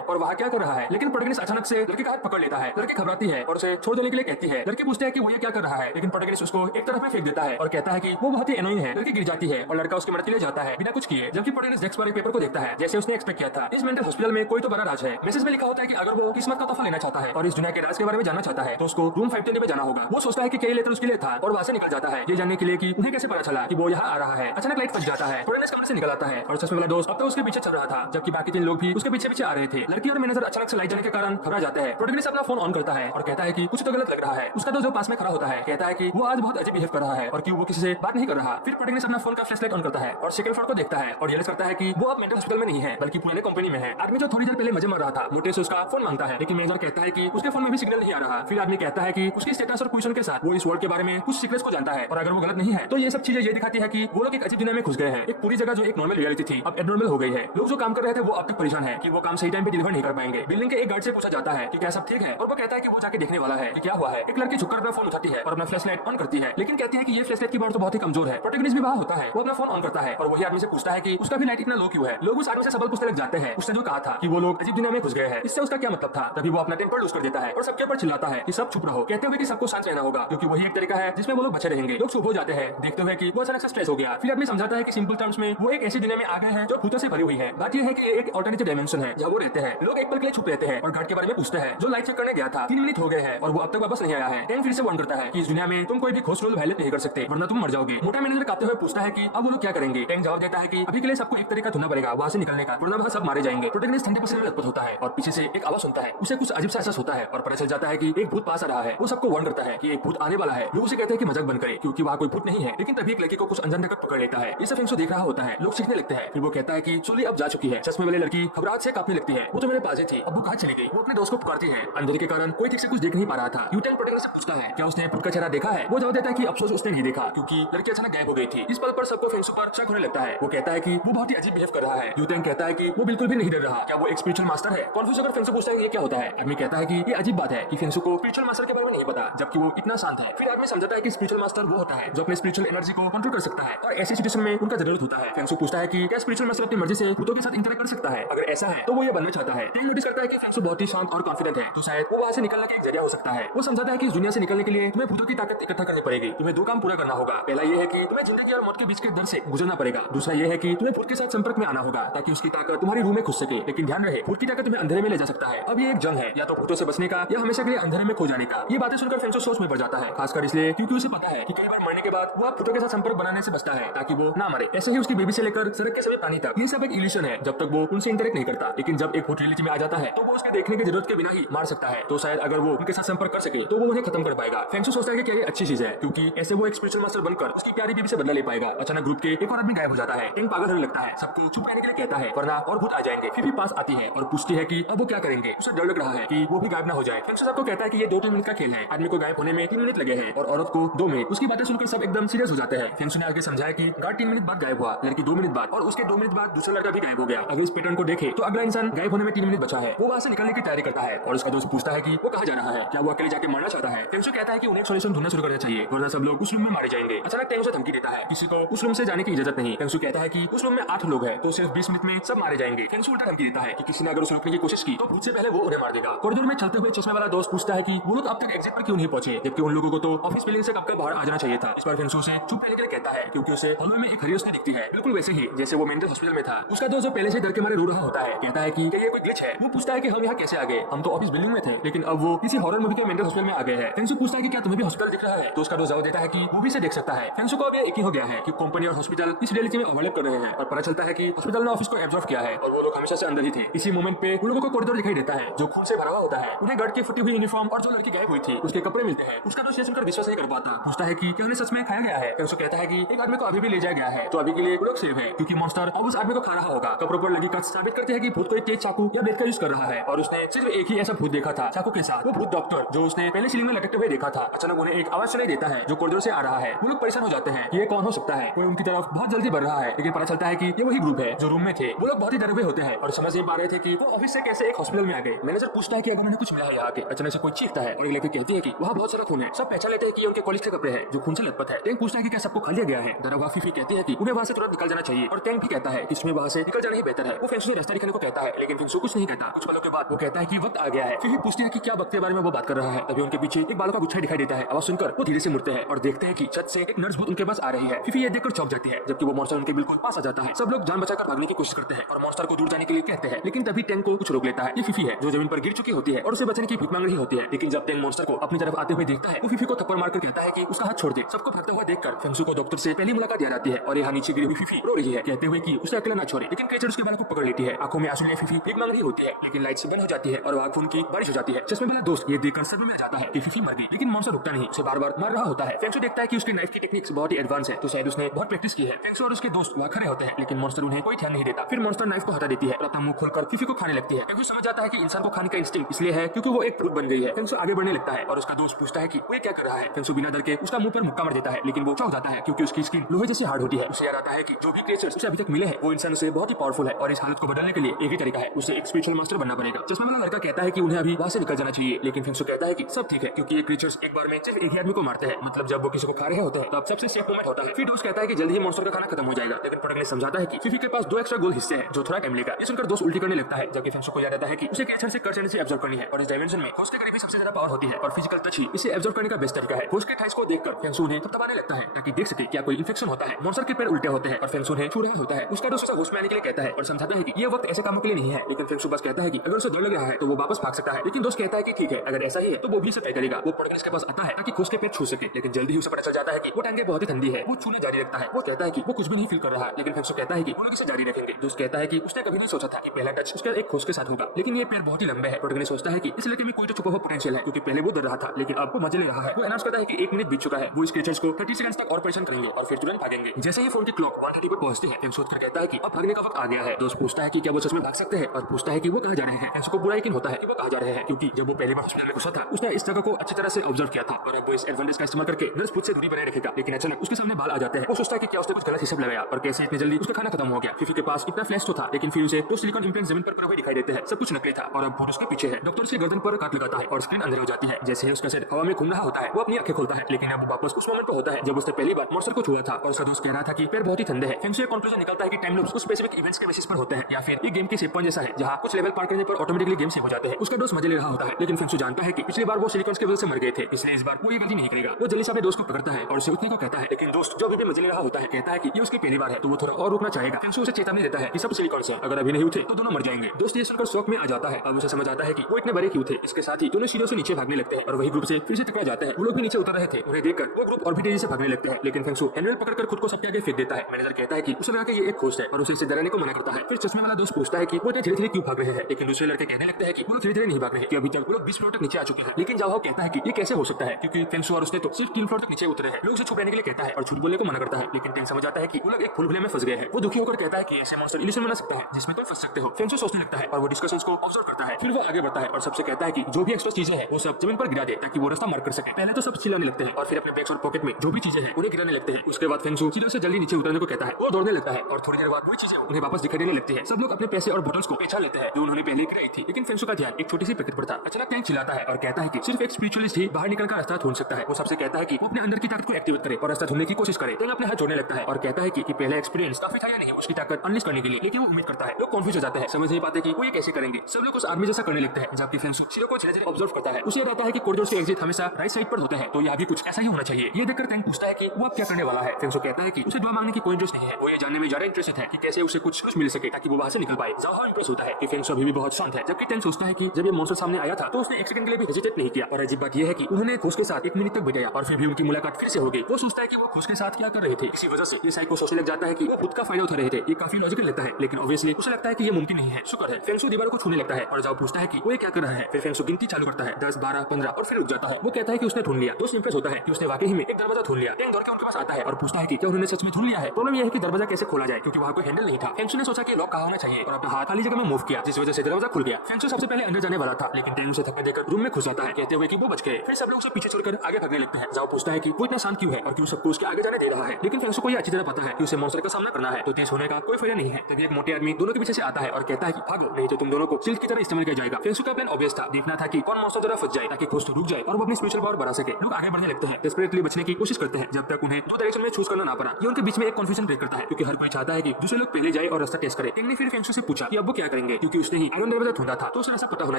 और वहाँ क्या कर रहा है, लेकिन प्रोटैगनिस्ट अचानक से लड़के का हाथ पकड़ लेता है। लड़की घबराती है और उसे छोड़ देने के लिए कहती है। लड़के पूछते हैं कि वो ये क्या कर रहा है, लेकिन प्रोटैगनिस्ट उसको एक तरफ में फेंक देता है और कहता है कि वो बहुत ही एनोइंग है। लड़की गिर जाती है और लड़का उसकी मदद के लिए जाता है बिना कुछ किए। जबकि प्रोटैगनिस्ट डेस्क पर एक पेपर को देखता है जैसे उसने एक्सपेक्ट किया था। इस मेंटल हॉस्पिटल में कोई तो बड़ा राज है। मैसेज में लिखा होता है कि अगर वो किस्मत का तोहफा लेना चाहता है और इस दुनिया के राज के बारे में जानना चाहता है तो उसको रूम 520 में जाना होगा। वो सोचता है कि कई लेटर उसके लिए था और वहाँ से निकल जाता है ये जानने के लिए कि उन्हें कैसे पता चला कि वो यहाँ आ रहा है। अचानक लाइट फट जाता है। प्रोटैगनिस्ट कमरे से निकल आता है और चश्मे वाला दोस्त अब तक उसके पीछे चल रहा था, जबकि बाकी 3 लोग भी उसके पीछे पीछे आ रहे थे। लड़की और मैनेजर अचानक से लाइट जाने के कारण घबरा जाते हैं। प्रोटैगनिस्ट अपना फोन ऑन करता है और कहता है कि कुछ तो गलत लग रहा है। उसका दोस्त जो पास में खड़ा होता है कहता है कि वो आज बहुत अजीब बिहेव कर रहा है और कि वो किसी से बात नहीं कर रहा। फिर प्रोटैगनिस्ट अपना फोन का फ्लैशलाइट ऑन करता है और सेकंड फ्लोर को देखता है और रियलाइज करता है कि वो अब मेंटल हॉस्पिटल में नहीं है बल्कि पुराने कंपनी में है। आदमी जो थोड़ी देर पहले मजे मार रहा था मोटे से उसका फोन मांगता है, लेकिन मैनेजर कहता है कि उसके फोन में भी सिग्नल नहीं आ रहा। फिर आदमी कहता है कि उसकी स्टेटस और पोजीशन के साथ वो इस वर्ल्ड के बारे में कुछ सीक्रेट्स को जानता है और अगर वो गलत नहीं है तो ये सब चीजें ये दिखाती है कि वो लोग एक अजीब दुनिया में घुस गए हैं। एक पूरी जगह जो एक नॉर्मल रियलिटी थी अब एबनॉर्मल हो गई है। लोग जो काम कर रहे थे वो अब तक परेशान है कि वो काम सही टाइम पे डिलीवर नहीं कर पाएंगे। बिल्डिंग के एक गार्ड से पूछा जाता है कि क्या सब ठीक है और वो कहता है कि वो जाके देखने वाला है कि क्या हुआ है। एक लड़की झुककर अपना फोन उठाती है और अपना फ्लैशलाइट ऑन करती है, लेकिन कहती है कि ये फ्लैशलाइट की पावर तो बहुत ही कमजोर है। प्रोटैगनिस्ट भी वहाँ होता है। वो अपना फोन ऑन करता है और वही आदमी से पूछता है कि उसका भी लाइट इतना लो क्यों है। लोग उस आदमी से सवाल पूछने लग जाते हैं उसने जो कहा था कि वो लोग अजीब दुनिया में घुस गए हैं, इससे उसका क्या मतलब था। तभी वो अपना टेम्पर लूज कर देता है और सबके ऊपर चिल्लाता है कि सब चुप रहो, कहते हुए कि सबको शांत रहना होगा क्योंकि वही एक तरीका है जिसमें वो लोग बचे रहेंगे। लोग चुप हो जाते हैं देखते हुए कि वो अचानक से स्ट्रेस हो गया। फिर आदमी समझाता है कि सिंपल टर्म्स में वो एक ऐसी दुनिया में आ गए हैं जो भूतों से भरी हुई है। बात यह है कि एक ऑल्टरनेटिव डायमेंशन है जहाँ वो रहते हैं। लोग एक पल के लिए छुप रहते हैं और गार्ड के बारे में पूछते हैं जो लाइट चेक करने गया था। 3 मिनट हो गए हैं और वो अब तक वापस नहीं आया है। टैंक फिर से वार्न करता है कि इस दुनिया में तुम कोई भी ठोस रूल वायलेट नहीं कर सकते वरना तुम मर जाओगे। मोटा मैनेजर कांपते हुए पूछता है कि अब वो लोग क्या करेंगे। टैंक जवाब देता है कि अभी के लिए सबको एक तरीका ढूंढना पड़ेगा वहाँ से निकलने का वरना वहाँ सब मारे जाएंगे। प्रोटैगनिस्ट ठंडे पसीने में लथपथ होता है और पीछे से एक आवाज सुनता है। उसे कुछ अजीब सा एहसास होता है और पता चल जाता है कि एक भूत पास आ रहा है। वो सबको वार्न करता है कि एक भूत आने वाला है। लोग उसे कहते हैं कि मजाक बंद करे क्योंकि वहाँ कोई भूत नहीं है, लेकिन तभी एक लड़की को कुछ अनजान देखकर पकड़ लेता है। ये सब फिल्म देख रहा होता है। लोग सीखने लगते हैं। फिर वो कहता है कि सोली अब जा चुकी है। चश्मे वाली लड़की घबराहट से कांपने लगती है। वो तो मेरे पास ही थी, अब वो कहाँ चली गई। वो अपने दोस्त को पुकारती है। अंधेरे के कारण कोई ठीक से कुछ देख नहीं पा रहा था। यूटैंक प्रोटैगनिस्ट से पूछता है क्या उसने भूत का चेहरा देखा है। वो जवाब देता है कि अफसोस उसने नहीं देखा क्योंकि लड़की अचानक गायब हो गई थी। इस पल पर सबको फेंसू पर शक होने लगता है। वो कहता है कि वो बहुत ही अजीब बिहेव कर रहा है। यूटैंक कहता है कि वो बिल्कुल भी नहीं डर रहा। क्या वो एक स्पिरिचुअल मास्टर है। कॉन्फ्यूज होकर फेंसू पूछता है कि ये क्या होता है। आदमी कहता है कि ये अजीब बात है कि फेंसू को स्पिरिचुअल मास्टर के बारे में नहीं पता जबकि वो इतना शांत है। फिर आदमी समझता है कि स्पिरिचुअल मास्टर वो होता है जो अपने स्पिरिचुअल एनर्जी को कंट्रोल कर सकता है और ऐसी सिचुएशन में उनका जरूरत होता है। फेंसू पूछता है कि क्या स्पिरिचुअल मास्टर अपनी मर्जी से भूतों के साथ इंटरेक्ट कर सकता है। अगर ऐसा है तो वो ये बनना चाहता है। टेंग नोटिस करता है कि फेंसू बहुत ही शांत और कॉन्फिडेंट है तो शायद वो वहाँ से निकलने का एक जरिया हो सकता है। वो समझाता है कि इस दुनिया से निकलने के लिए तुम्हें भूतों की ताकत इकट्ठा करनी पड़ेगी। तुम्हें 2 काम पूरा करना होगा। पहला ये है कि तुम्हें जिंदगी और मौत के बीच के दर से गुजरना पड़ेगा। दूसरा ये है कि तुम्हें भूत के साथ संपर्क में आना होगा ताकि उसकी ताकत तुम्हारी रूह में घुस सके। लेकिन ध्यान रहे भूत की ताकत तुम्हें अंधेरे में ले जा सकता है। अब ये एक जंग है या तो भूतों से बचने का या हमेशा के लिए अंधेरे में खो जाने का। ये बातें सुनकर फेंसू सोच में पड़ जाता है, खासकर इसलिए क्योंकि उसे पता है कि कई बार मरने के बाद वो भूतों के साथ संपर्क बनाने से बचता है ताकि वो ना मरे। ऐसे ही उसकी बेबी से लेकर सड़क के सभी प्राणी तक ये सब एक इल्यूशन है जब तक वो उनसे इंटरेक्ट नहीं करता। लेकिन जब एक भूत रियलिटी में आ जाता है तो वो उसके देखने की जरूरत के बिना ही मार सकता है। तो शायद अगर वो उनके साथ संपर्क कर सके तो वो उन्हें खत्म कर पाएगा। फेंसू सोचता है कि क्या ये अच्छी चीज है क्योंकि ऐसे वो एक स्पिरिचुअल मास्टर बनकर उसकी प्यारी बीबी से बदला ले पाएगा। अचानक ग्रुप के एक और आदमी गायब हो जाता है। टेंग पागल होने लगता है, सबको चुप रहने के लिए कहता है वरना और भूत आ जाएंगे। फिर भी पास आती है और पूछती है कि अब वो क्या करेंगे। उसे डर लग रहा है कि वो भी गायब ना हो जाए। फेंसू सबको कहता है कि ये 2-3 मिनट का खेल है। आदमी को गायब होने में 3 मिनट लगे हैं और औरत को 2 मिनट। उसकी बातें सुनकर सब एकदम सीरियस हो जाते हैं। फेंसू ने आगे समझाया कि गार्ड 3 मिनट बाद गायब हुआ, लड़की 2 मिनट बाद और उसके 2 मिनट बाद दूसरा लड़का भी गायब हो गया। अगर इस पैटर्न को देखे तो अगला इंसान गायब होने में 3 मिनट बचा है। वो वहाँ से निकलने की तैयारी करता है और उसका दोस्त पूछता है कि वो कहाँ जा रहा है, क्या वो अकेले जाके मरना चाहता है। फेंसू कहता है कि उन्हें सोल्यूशन ढूंढना शुरू करना चाहिए वरना सब लोग उस रूम में मारे जाएंगे। अचानक टेंग उसे धमकी देता है किसी को उस रूम से जाने की इजाजत नहीं। फेंसू कहता है कि उस रूम में 8 लोग हैं तो सिर्फ 20 मिनट में सब मारे जाएंगे। फेंसू उल्टा धमकी देता है कि किसी ने अगर उसे रोकने की कोशिश की तो भूत से पहले वो उन्हें मार देगा। कॉरिडोर में चलते हुए चश्मे वाला दोस्त पूछता है कि वो लोग अब तक एग्जिट पर क्यों नहीं पहुंचे जबकि उन लोगों को तो ऑफिस बिल्डिंग से कब बाहर आ जाना चाहिए था। इस पर फेंसू से चुप रहने के लिए कहता है क्योंकि उसे हॉल में एक हरी रोशनी दिखती है बिल्कुल वैसे ही जैसे वो मेंटल हॉस्पिटल में था। उसका दोस्त जो पहले से डर के मारे रो रहा होता है कहता है कि ये कोई ग्लिच है। वो पूछता है कि हम यहाँ कैसे आ गए, हम तो ऑफिस बिल्डिंग में थे लेकिन अब वो किसी हॉरर मूवी के मेंटल हॉस्पिटल में आ गए हैं। फेंसू पूछता है कि क्या तुम्हें भी हॉस्पिटल दिख रहा है तो उसका दोस्त जवाब देता है कि वो भी इसे देख सकता है। फेंसू को अब ये यकीन हो गया है कि कंपनी और हॉस्पिटल इस रियलिटी में ओवरलैप कर रहे हैं और पता चलता है कि हॉस्पिटल ने ऑफिस को एब्जॉर्ब किया है और वो लोग हमेशा से अंदर ही थे। इसी मोमेंट पे उन लोगों को कॉरिडोर दिखाई देता है जो खून से भरा हुआ होता है। उन्हें गार्ड की फटी हुई यूनिफॉर्म और जो लड़की गायब हुई थी उसके कपड़े मिलते हैं। उसका दोस्त ये सुनकर विश्वास नहीं कर पाता, पूछता है कि क्या उन्हें सच में खाया गया है। फेंसू कहता है कि एक आदमी को अभी भी ले जाया गया है तो अभी के लिए वो लोग सेफ है क्योंकि मॉन्स्टर अब उस आदमी को खा रहा होगा। कपड़ों पर लगी कट साबित करती है कि भूत कोई तेज चाकू या ब्लेड का यूज कर रहा है और उसने सिर्फ एक ही ऐसा भूत देखा था चाकू के साथ, वो भूत डॉक्टर जो उसने पहले सीलिंग में लटकते हुए देखा था। अचानक उन्हें एक आवाज सुनाई देता है जो कॉरिडोर से आ रहा है। वो लोग परेशान हो जाते हैं कि ये कौन हो सकता है। कोई उनकी तरफ बहुत जल्दी बढ़ रहा है लेकिन पता चलता है कि ये वही ग्रुप है जो रूम में थे। वो लोग बहुत ही डरे हुए होते हैं और समझ नहीं पा रहे थे कि वो ऑफिस से कैसे एक हॉस्पिटल में आ गए। मैनेजर पूछता है कि अगर मैंने कुछ मिला है यहाँ के। अचानक से कोई चीखता है और एक लड़की कहती है कि वहाँ बहुत सारा खून है। सब पहचान लेते हैं कि ये उनके कॉलेज के कपड़े हैं जो खून से लथपथ है। टैंक पूछता है कि क्या सबको खा लिया गया है। दरवाफी कहती है कि उन्हें वहाँ से तुरंत निकल जाना चाहिए और टैंक भी कहता है कि इसमें वहाँ से निकल जाना ही बेहतर है। वो फेंसू से रास्ता दिखाने को कहता है, लेकिन फेंसू कुछ नहीं कहता। कुछ पलों के बाद वो कहता है कि वक्त आ गया है। फिर पूछती है कि क्या वक्त के बारे में वो बात कर रहा है। तभी उनके पीछे एक बालों का गुच्छा दिखाई देता है। आवाज सुनकर वो धीरे से मुड़ते हैं और देखते हैं कि छत से एक नर्स भूत उनके पास आ रही है। फिर ये देखकर चौंक जाती है, जबकि वो मॉन्स्टर उनके बिल्कुल पास आ जाता है। सब लोग जान बचाकर भागने की कोशिश करते हैं और मॉन्स्टर को दूर जाने के लिए कहते हैं, लेकिन तभी टैंक को कुछ रोक लेता है। ये फिफी है जो जमीन पर गिर चुकी होती है और उसे बचने की भीख मांग रही होती है। लेकिन जब टैंक मॉन्स्टर को अपनी तरफ आते हुए देखता है, वो फिफी को थप्पड़ मारकर कहता है कि उसका हाथ छोड़ दे। सबको भागता हुआ देखकर फेंसू को डॉक्टर से पहली मुलाकात याद आती है और यहाँ नीचे गिरी हुई फिफी रो रही है, कहते हुए कि उसे अकेला ना छोड़े। लेकिन क्रिएचर उसके बालों को पकड़ लेती है। आंखों में आंसू लिए फिफी भीख मांग रही होती है, लेकिन लाइट बंद हो जाती है और वहाँ खून की बारिश हो जाती है। चश्मे वाला दोस्त ये देखकर सदमे में आ जाता है कि फिफी मर गई, लेकिन मॉन्स्टर रुकता नहीं, उसे बार-बार मार रहा होता है। फेंसू देखता है कि उसकी नाइफ की टेक्निक्स बहुत ही एडवांस है, तो शायद उसने बहुत प्रैक्टिस की है। फेंसू और उसके दोस्त वहाँ खड़े होते हैं, लेकिन मॉन्स्टर उन्हें कोई ध्यान नहीं देता। फिर मॉन्स्टर नाइफ को हटा देती है और अपना मुंह खोलकर फिफी को खाने लगती है। फेंसू समझ जाता है कि इंसान को खाने का इंस्टिंक्ट इसलिए है क्योंकि वो एक भूत बन गई है। फेंसू आगे बढ़ने लगता है और उसका दोस्त पूछता है कि वो क्या कर रहा है। फेंसू बिना डर के उसका मुंह पर मुक्का मार देता है, लेकिन वो चौंक जाता है क्योंकि उसकी स्किन लोहे जैसी हार्ड होती है। उसे याद आता है कि जो भी क्रिएचर्स उसे अभी तक मिले हैं वो इंसान से बहुत ही पावरफुल है और इस हालत को बदलने के लिए एक ही तरीका है, उसे एक स्पिरिचुअल मास्टर बनना पड़ेगा। चश्मा वाला लड़का कहता है कि उन्हें अभी वहाँ से निकल जाना चाहिए, लेकिन फेंसू कहता है कि सब ठीक है क्योंकि ये क्रिएचर्स एक बार में सिर्फ एक ही आदमी को मारते हैं। मतलब जब वो किसी को खा रहे होते हैं तब सबसे सेफ मोमेंट होता है। फिर दोस्त कहता है कि जल्दी ही मॉन्स्टर का खाना खत्म हो जाएगा, लेकिन प्रोटैगनिस्ट समझाता है कि फिफी के पास 2 एक्स्ट्रा गोल हिस्से हैं जो थोड़ा टाइम लेगा। ये सुनकर दोस्त उल्टी करने लगता है, जबकि फेंसू को याद आता है कि उसे क्रिएचर से कर्ज एनर्जी ऑब्जर्व करनी है और इस डायमेंशन में होस्ट के करीब सबसे ज्यादा पावर होती है और फिजिकल टच ही इसे ऑब्जर्व करने का बेस्ट तरीका है। होस्ट के ठाइस को देखकर फेंसू उन्हें थपथपाने लगता है ताकि देख सके क्या कोई इंफेक्शन होता है। मॉन्स्टर के पैर उल्टे होते हैं और फेंसू उन्हें छू रहा होता है। उसका दोस्त उसे होश में आने के लिए कहता है और समझाता है कि ये वक्त ऐसे कामों के लिए नहीं है, लेकिन फेंसू बस कहता है कि अगर उसे डर लग रहा है तो वो वापस भाग सकता है। लेकिन दोस्त कहता है कि ठीक है, अगर ऐसा ही है तो वो भी इसे तय करेगा। वो प्रोटैगनिस्ट के पास आता है ताकि होस्ट के पैर छू सके, लेकिन जल्दी ही उसे पता चल जाता है कि वो टांगे बहुत ही ठंडी है। वो छूने जारी रखता है। वो कहता है कि वो कुछ भी नहीं फील कर रहा है, लेकिन फेंसू कहता है कि वो लोग इसे जारी रखेंगे। दोस्त कहता है कि उसने कभी नहीं सोचा था कि पहला टच उसके एक होस्ट के साथ होगा, लेकिन ये पैर बहुत ही लंबे हैं। प्रोटैगनिस्ट सोचता है कि इस लड़के में कोई तो छुपा हुआ पोटेंशियल है, क्योंकि पहले वो डर रहा था लेकिन अब वो मजे ले रहा है। वो अनाउंस करता है कि 1 मिनट बीत चुका है। वो इस क्रिएचर्स को 30 सेकंड्स तक और परेशान करेंगे और फिर तुरंत भागेंगे। जैसे ही फोन की क्लॉक 1:30 पर पहुंचती है, फेंसू उठकर कहता है कि अब भागने का वक्त आ गया है। दोस्त पूछता है कि क्या वो सच में भाग सकते हैं और पूछता है कि वो कहां जा रहे हैं। फेंसू को पूरा यकीन होता है कि वो कहां जा रहे हैं, क्योंकि जब वो पहली बार हॉस्पिटल में घुसा था उसने इस जगह को अच्छी तरह से ऑब्जर्व किया था और अब वो इस एडवांटेज का इस्तेमाल करके नर्स खुद से दूरी बनाए रखेगा। लेकिन अचानक उसके सामने बाल आ जाते हैं। वो सोचता है कि क्या उसने कुछ गलत हिसाब लगाया और कैसे इतनी जल्दी उसका खाना खत्म हो गया। फिफी के पास इतना फ्लैश तो था, लेकिन फिर उसे तो सिलिकॉन इम्प्लांट जमीन पर पड़े हुए दिखाई देते हैं। सब कुछ नकली था और अब भूत उसके पीछे है। डॉक्टर उसके गर्दन पर काट लगाता है और स्क्रीन अंदर हो जाती है। जैसे ही उसका सिर हवा में घूम रहा होता है वो अपनी आंखें खोलता है, लेकिन अब वापस उस मोमेंट पर होता है जब उसने पहली बार मॉन्स्टर को छुआ था और उसका दोस्त कह रहा था कि पैर बहुत ही ठंडे हैं। फेंसू एक कंक्लूजन निकलता है कि टाइम लूप्स कुछ स्पेसिफिक इवेंट्स के बेसिस पर होते हैं या फिर ये गेम के सेव पॉइंट जैसा है जहां कुछ लेवल पार करने पर ऑटोमेटिकली गेम सेव हो जाते हैं। उसका दोस्त मजे ले रहा होता है, लेकिन फेंसू जानता है कि पिछली बार वो सिलिकॉन की वजह से मर गए थे, इसलिए इस बार वो ये गलती नहीं करेगा। वो जल्दी से अपने दोस्त को पकड़ता है और उसे उठने को कहता है, लेकिन दोस्त जो अभी भी मजे ले रहा होता है कहता है कि ये उसकी पहली बार है तो वो थोड़ा और रुकना चाहेगा। फेंसू उसे चेतावनी देता है कि सब सिलिकॉन से अगर अभी नहीं उठे तो दोनों मर जाएंगे। दोस्त ये सुनकर शौक में आ जाता है। अब उसे समझ आता है कि वो इतने बड़े क्यों थे। इसके साथ ही दोनों सीढ़ियों से नीचे भागने लगते हैं और वही ग्रुप से फिर से टकरा जाते हैं। वो लोग भी नीचे उतर रहे थे, उन्हें देखकर वो ग्रुप और भी तेजी से भागने लगते हैं, लेकिन फेंसू हैंडल पकड़कर खुद को सबके आगे फेंक देता है। मैनेजर कहता है कि उसे लगा कि ये एक होस्ट है और उसे इससे डराने को मना करता है। फिर चश्मे वाला दोस्त पूछता है कि वो इतने धीरे-धीरे क्यों भाग रहे हैं, लेकिन दूसरे लड़के कहने लगते हैं कि वो धीरे-धीरे नहीं भाग रहे कि अभी तक वो लोग 20 फ्लोर तक नीचे आ चुके हैं। लेकिन जाओ कहता है कि ये कैसे हो सकता है, क्योंकि फेंसू और उसने तो सिर्फ 3 फ्लोर तक नीचे उतरे हैं। लोग उसे छुपाने के लिए कहता है और झूठ बोलने को मना करता है, लेकिन टेन समझ आता है कि वो लोग एक भूल में फंस गए हैं। वो दुखी होकर कहता है कि ऐसे मॉन्स्टर इल्यूजन बना सकता है जिसमें तुम फंस सकते हो। फेंसू सोचने लगता है और वो डिस्कशंस को ऑब्जर्व करता है। फिर वो आगे बढ़ता है और सबसे कहता है कि जो भी एक्स्ट्रा चीजें हैं वो सब जमीन पर गिरा दे ताकि वो रास्ता मार्क कर सके। पहले तो सब चिल्लाने लगते हैं और फिर अपने बैग्स और पॉकेट में जो भी चीजें हैं उन्हें गिराने लगते हैं। उसके बाद फेंसू सीढ़ियों से जल्दी नीचे उतरने को कहता है। वो दौड़ने लगता है और थोड़ी देर बाद वही चीजें उन्हें वापस दिखाई देने लगती है। सब लोग अपने पैसे और बोतल्स को पहचान लेते हैं जो उन्होंने पहले गिराई थी, लेकिन फेंसू का ध्यान एक छोटी सी पैकेट पर था। अचानक टैंक चिल्लाता है और कहता है कि सिर्फ एक स्पिरिचुअलिस्ट ही बाहर निकल का रास्ता ढूंढ सकता है। वो सबसे कहता है कि वो अपने अंदर की ताकत को एक्टिवेट करे और रास्ता ढूंढने की कोशिश करे। टैंक अपने हाथ जोड़ने लगता है और कहता है कि पहला एक्सपीरियंस काफी था या नहीं उसकी ताकत अनलिश करने के लिए, लेकिन वो उम्मीद करता है। लोग कॉन्फ्यूज हो जाते हैं, समझ नहीं पाते कि वो ये कैसे करेंगे। सब लोग उस आर्मी जैसा करने लगते हैं, जबकि फेंसू चीजों को धीरे-धीरे ऑब्जर्व करता है। उसे रहता है कि कॉरिडोर से एग्जिट हमेशा राइट साइड पर होता है, तो यहाँ भी कुछ ऐसा ही होना चाहिए। ये देखकर टैंक पूछता है कि वो अब क्या करने वाला है। फेंसू कहता है कि उसे दुआ मांगने की कोई इंटरेस्ट नहीं है, वो ये जानने में ज्यादा इंटरेस्टेड है कि कैसे उसे कुछ मिल सके ताकि वो वहां से निकल पाए। जाओ इंप्रेस होता है कि फेंसू अभी भी बहुत शांत है, जबकि टैंक सोचता है कि जब ये मॉन्स्टर सामने आया था तो उसने एक सेकंड के लिए भी हेजिटेट नहीं किया। और अजीब बात यह है कि उन्होंने खोज के साथ 1 मिनट तक बिताया और फिर भी उनकी मुलाकात फिर से हो गई। वो सोचता है कि वो खोज के साथ क्या कर रहे थे, इसी वजह से ये साइको सोचने लग जाता है कि वो खुद का फायदा उठा रहे थे। ये काफी लॉजिकल लगता है, लेकिन ऑब्वियसली उसे लगता है कि ये मुमकिन नहीं है। शुक्र है फेंसू दीवार को छूने लगता है और जाओ पूछता है कि वो ये क्या कर रहा है। फिर फेंसू गिनती चालू करता है 10, 12, 15 और फिर रुक जाता है। वो कहता है कि उसने ढूंढ लिया। दोस्त इंप्रेस होता है कि उसने वाकई में एक दरवाजा ढूंढ लिया। टैंक दौड़ के उनके पास आता है और पूछता है कि क्या उन्होंने सच में ढूंढ लिया है। प्रॉब्लम यह है कि दरवाजा कैसे खोला जाए, क्योंकि वहाँ कोई हैंडल नहीं था। फेंसू ने सोचा कि लॉक कहाँ होना चाहिए और अपना हाथ खाली जगह में मूव किया, जिस वजह से दरवाजा खुल गया। फेंसू सबसे पहले अंदर जाने वाला था, लेकिन टैंक उसे धक्के देकर रूम में घुस जाता है, कहते हुए कि वो बच गए। फिर सब लोग उसे पीछे छोड़कर आगे भागने लगते हैं। जाओ पूछता है कि वो इतना शांत क्यों है और क्यों सबको उसके आगे जाने दे रहा है, लेकिन फेंसू को ये अच्छी तरह पता है कि उसे मॉन्स्टर का सामना करना है, तो तेज होने का कोई फायदा नहीं है। तभी एक मोटे आदमी दोनों के पीछे से आता है और कहता है कि भागो, नहीं तो तुम दोनों को शिल्ड की तरह इस्तेमाल किया जाएगा। फेंसू का प्लान ऑब्वियस था, देखना था कि कौन मॉन्स्टर जरा फंस जाए ताकि खोज तो रुक जाए और वो अपनी स्पेशल पावर बढ़ा सके। लोग आगे बढ़ने लगते हैं, डेस्परेटली बचने की कोशिश करते हैं, जब तक उन्हें 2 डायरेक्शन में चूज करना ना पड़ा। ये उनके बीच में एक कंफ्यूजन ब्रेक करता है, क्योंकि हर कोई चाहता है कि दूसरे लोग पहले जाए और रास्ता टेस्ट करे। टेंग ने फिर फेंगशु से पूछा कि अब वो क्या करेंगे, क्योंकि उसने ही आयरन दरवाजा ढूंढा था तो उसे ऐसा पता होना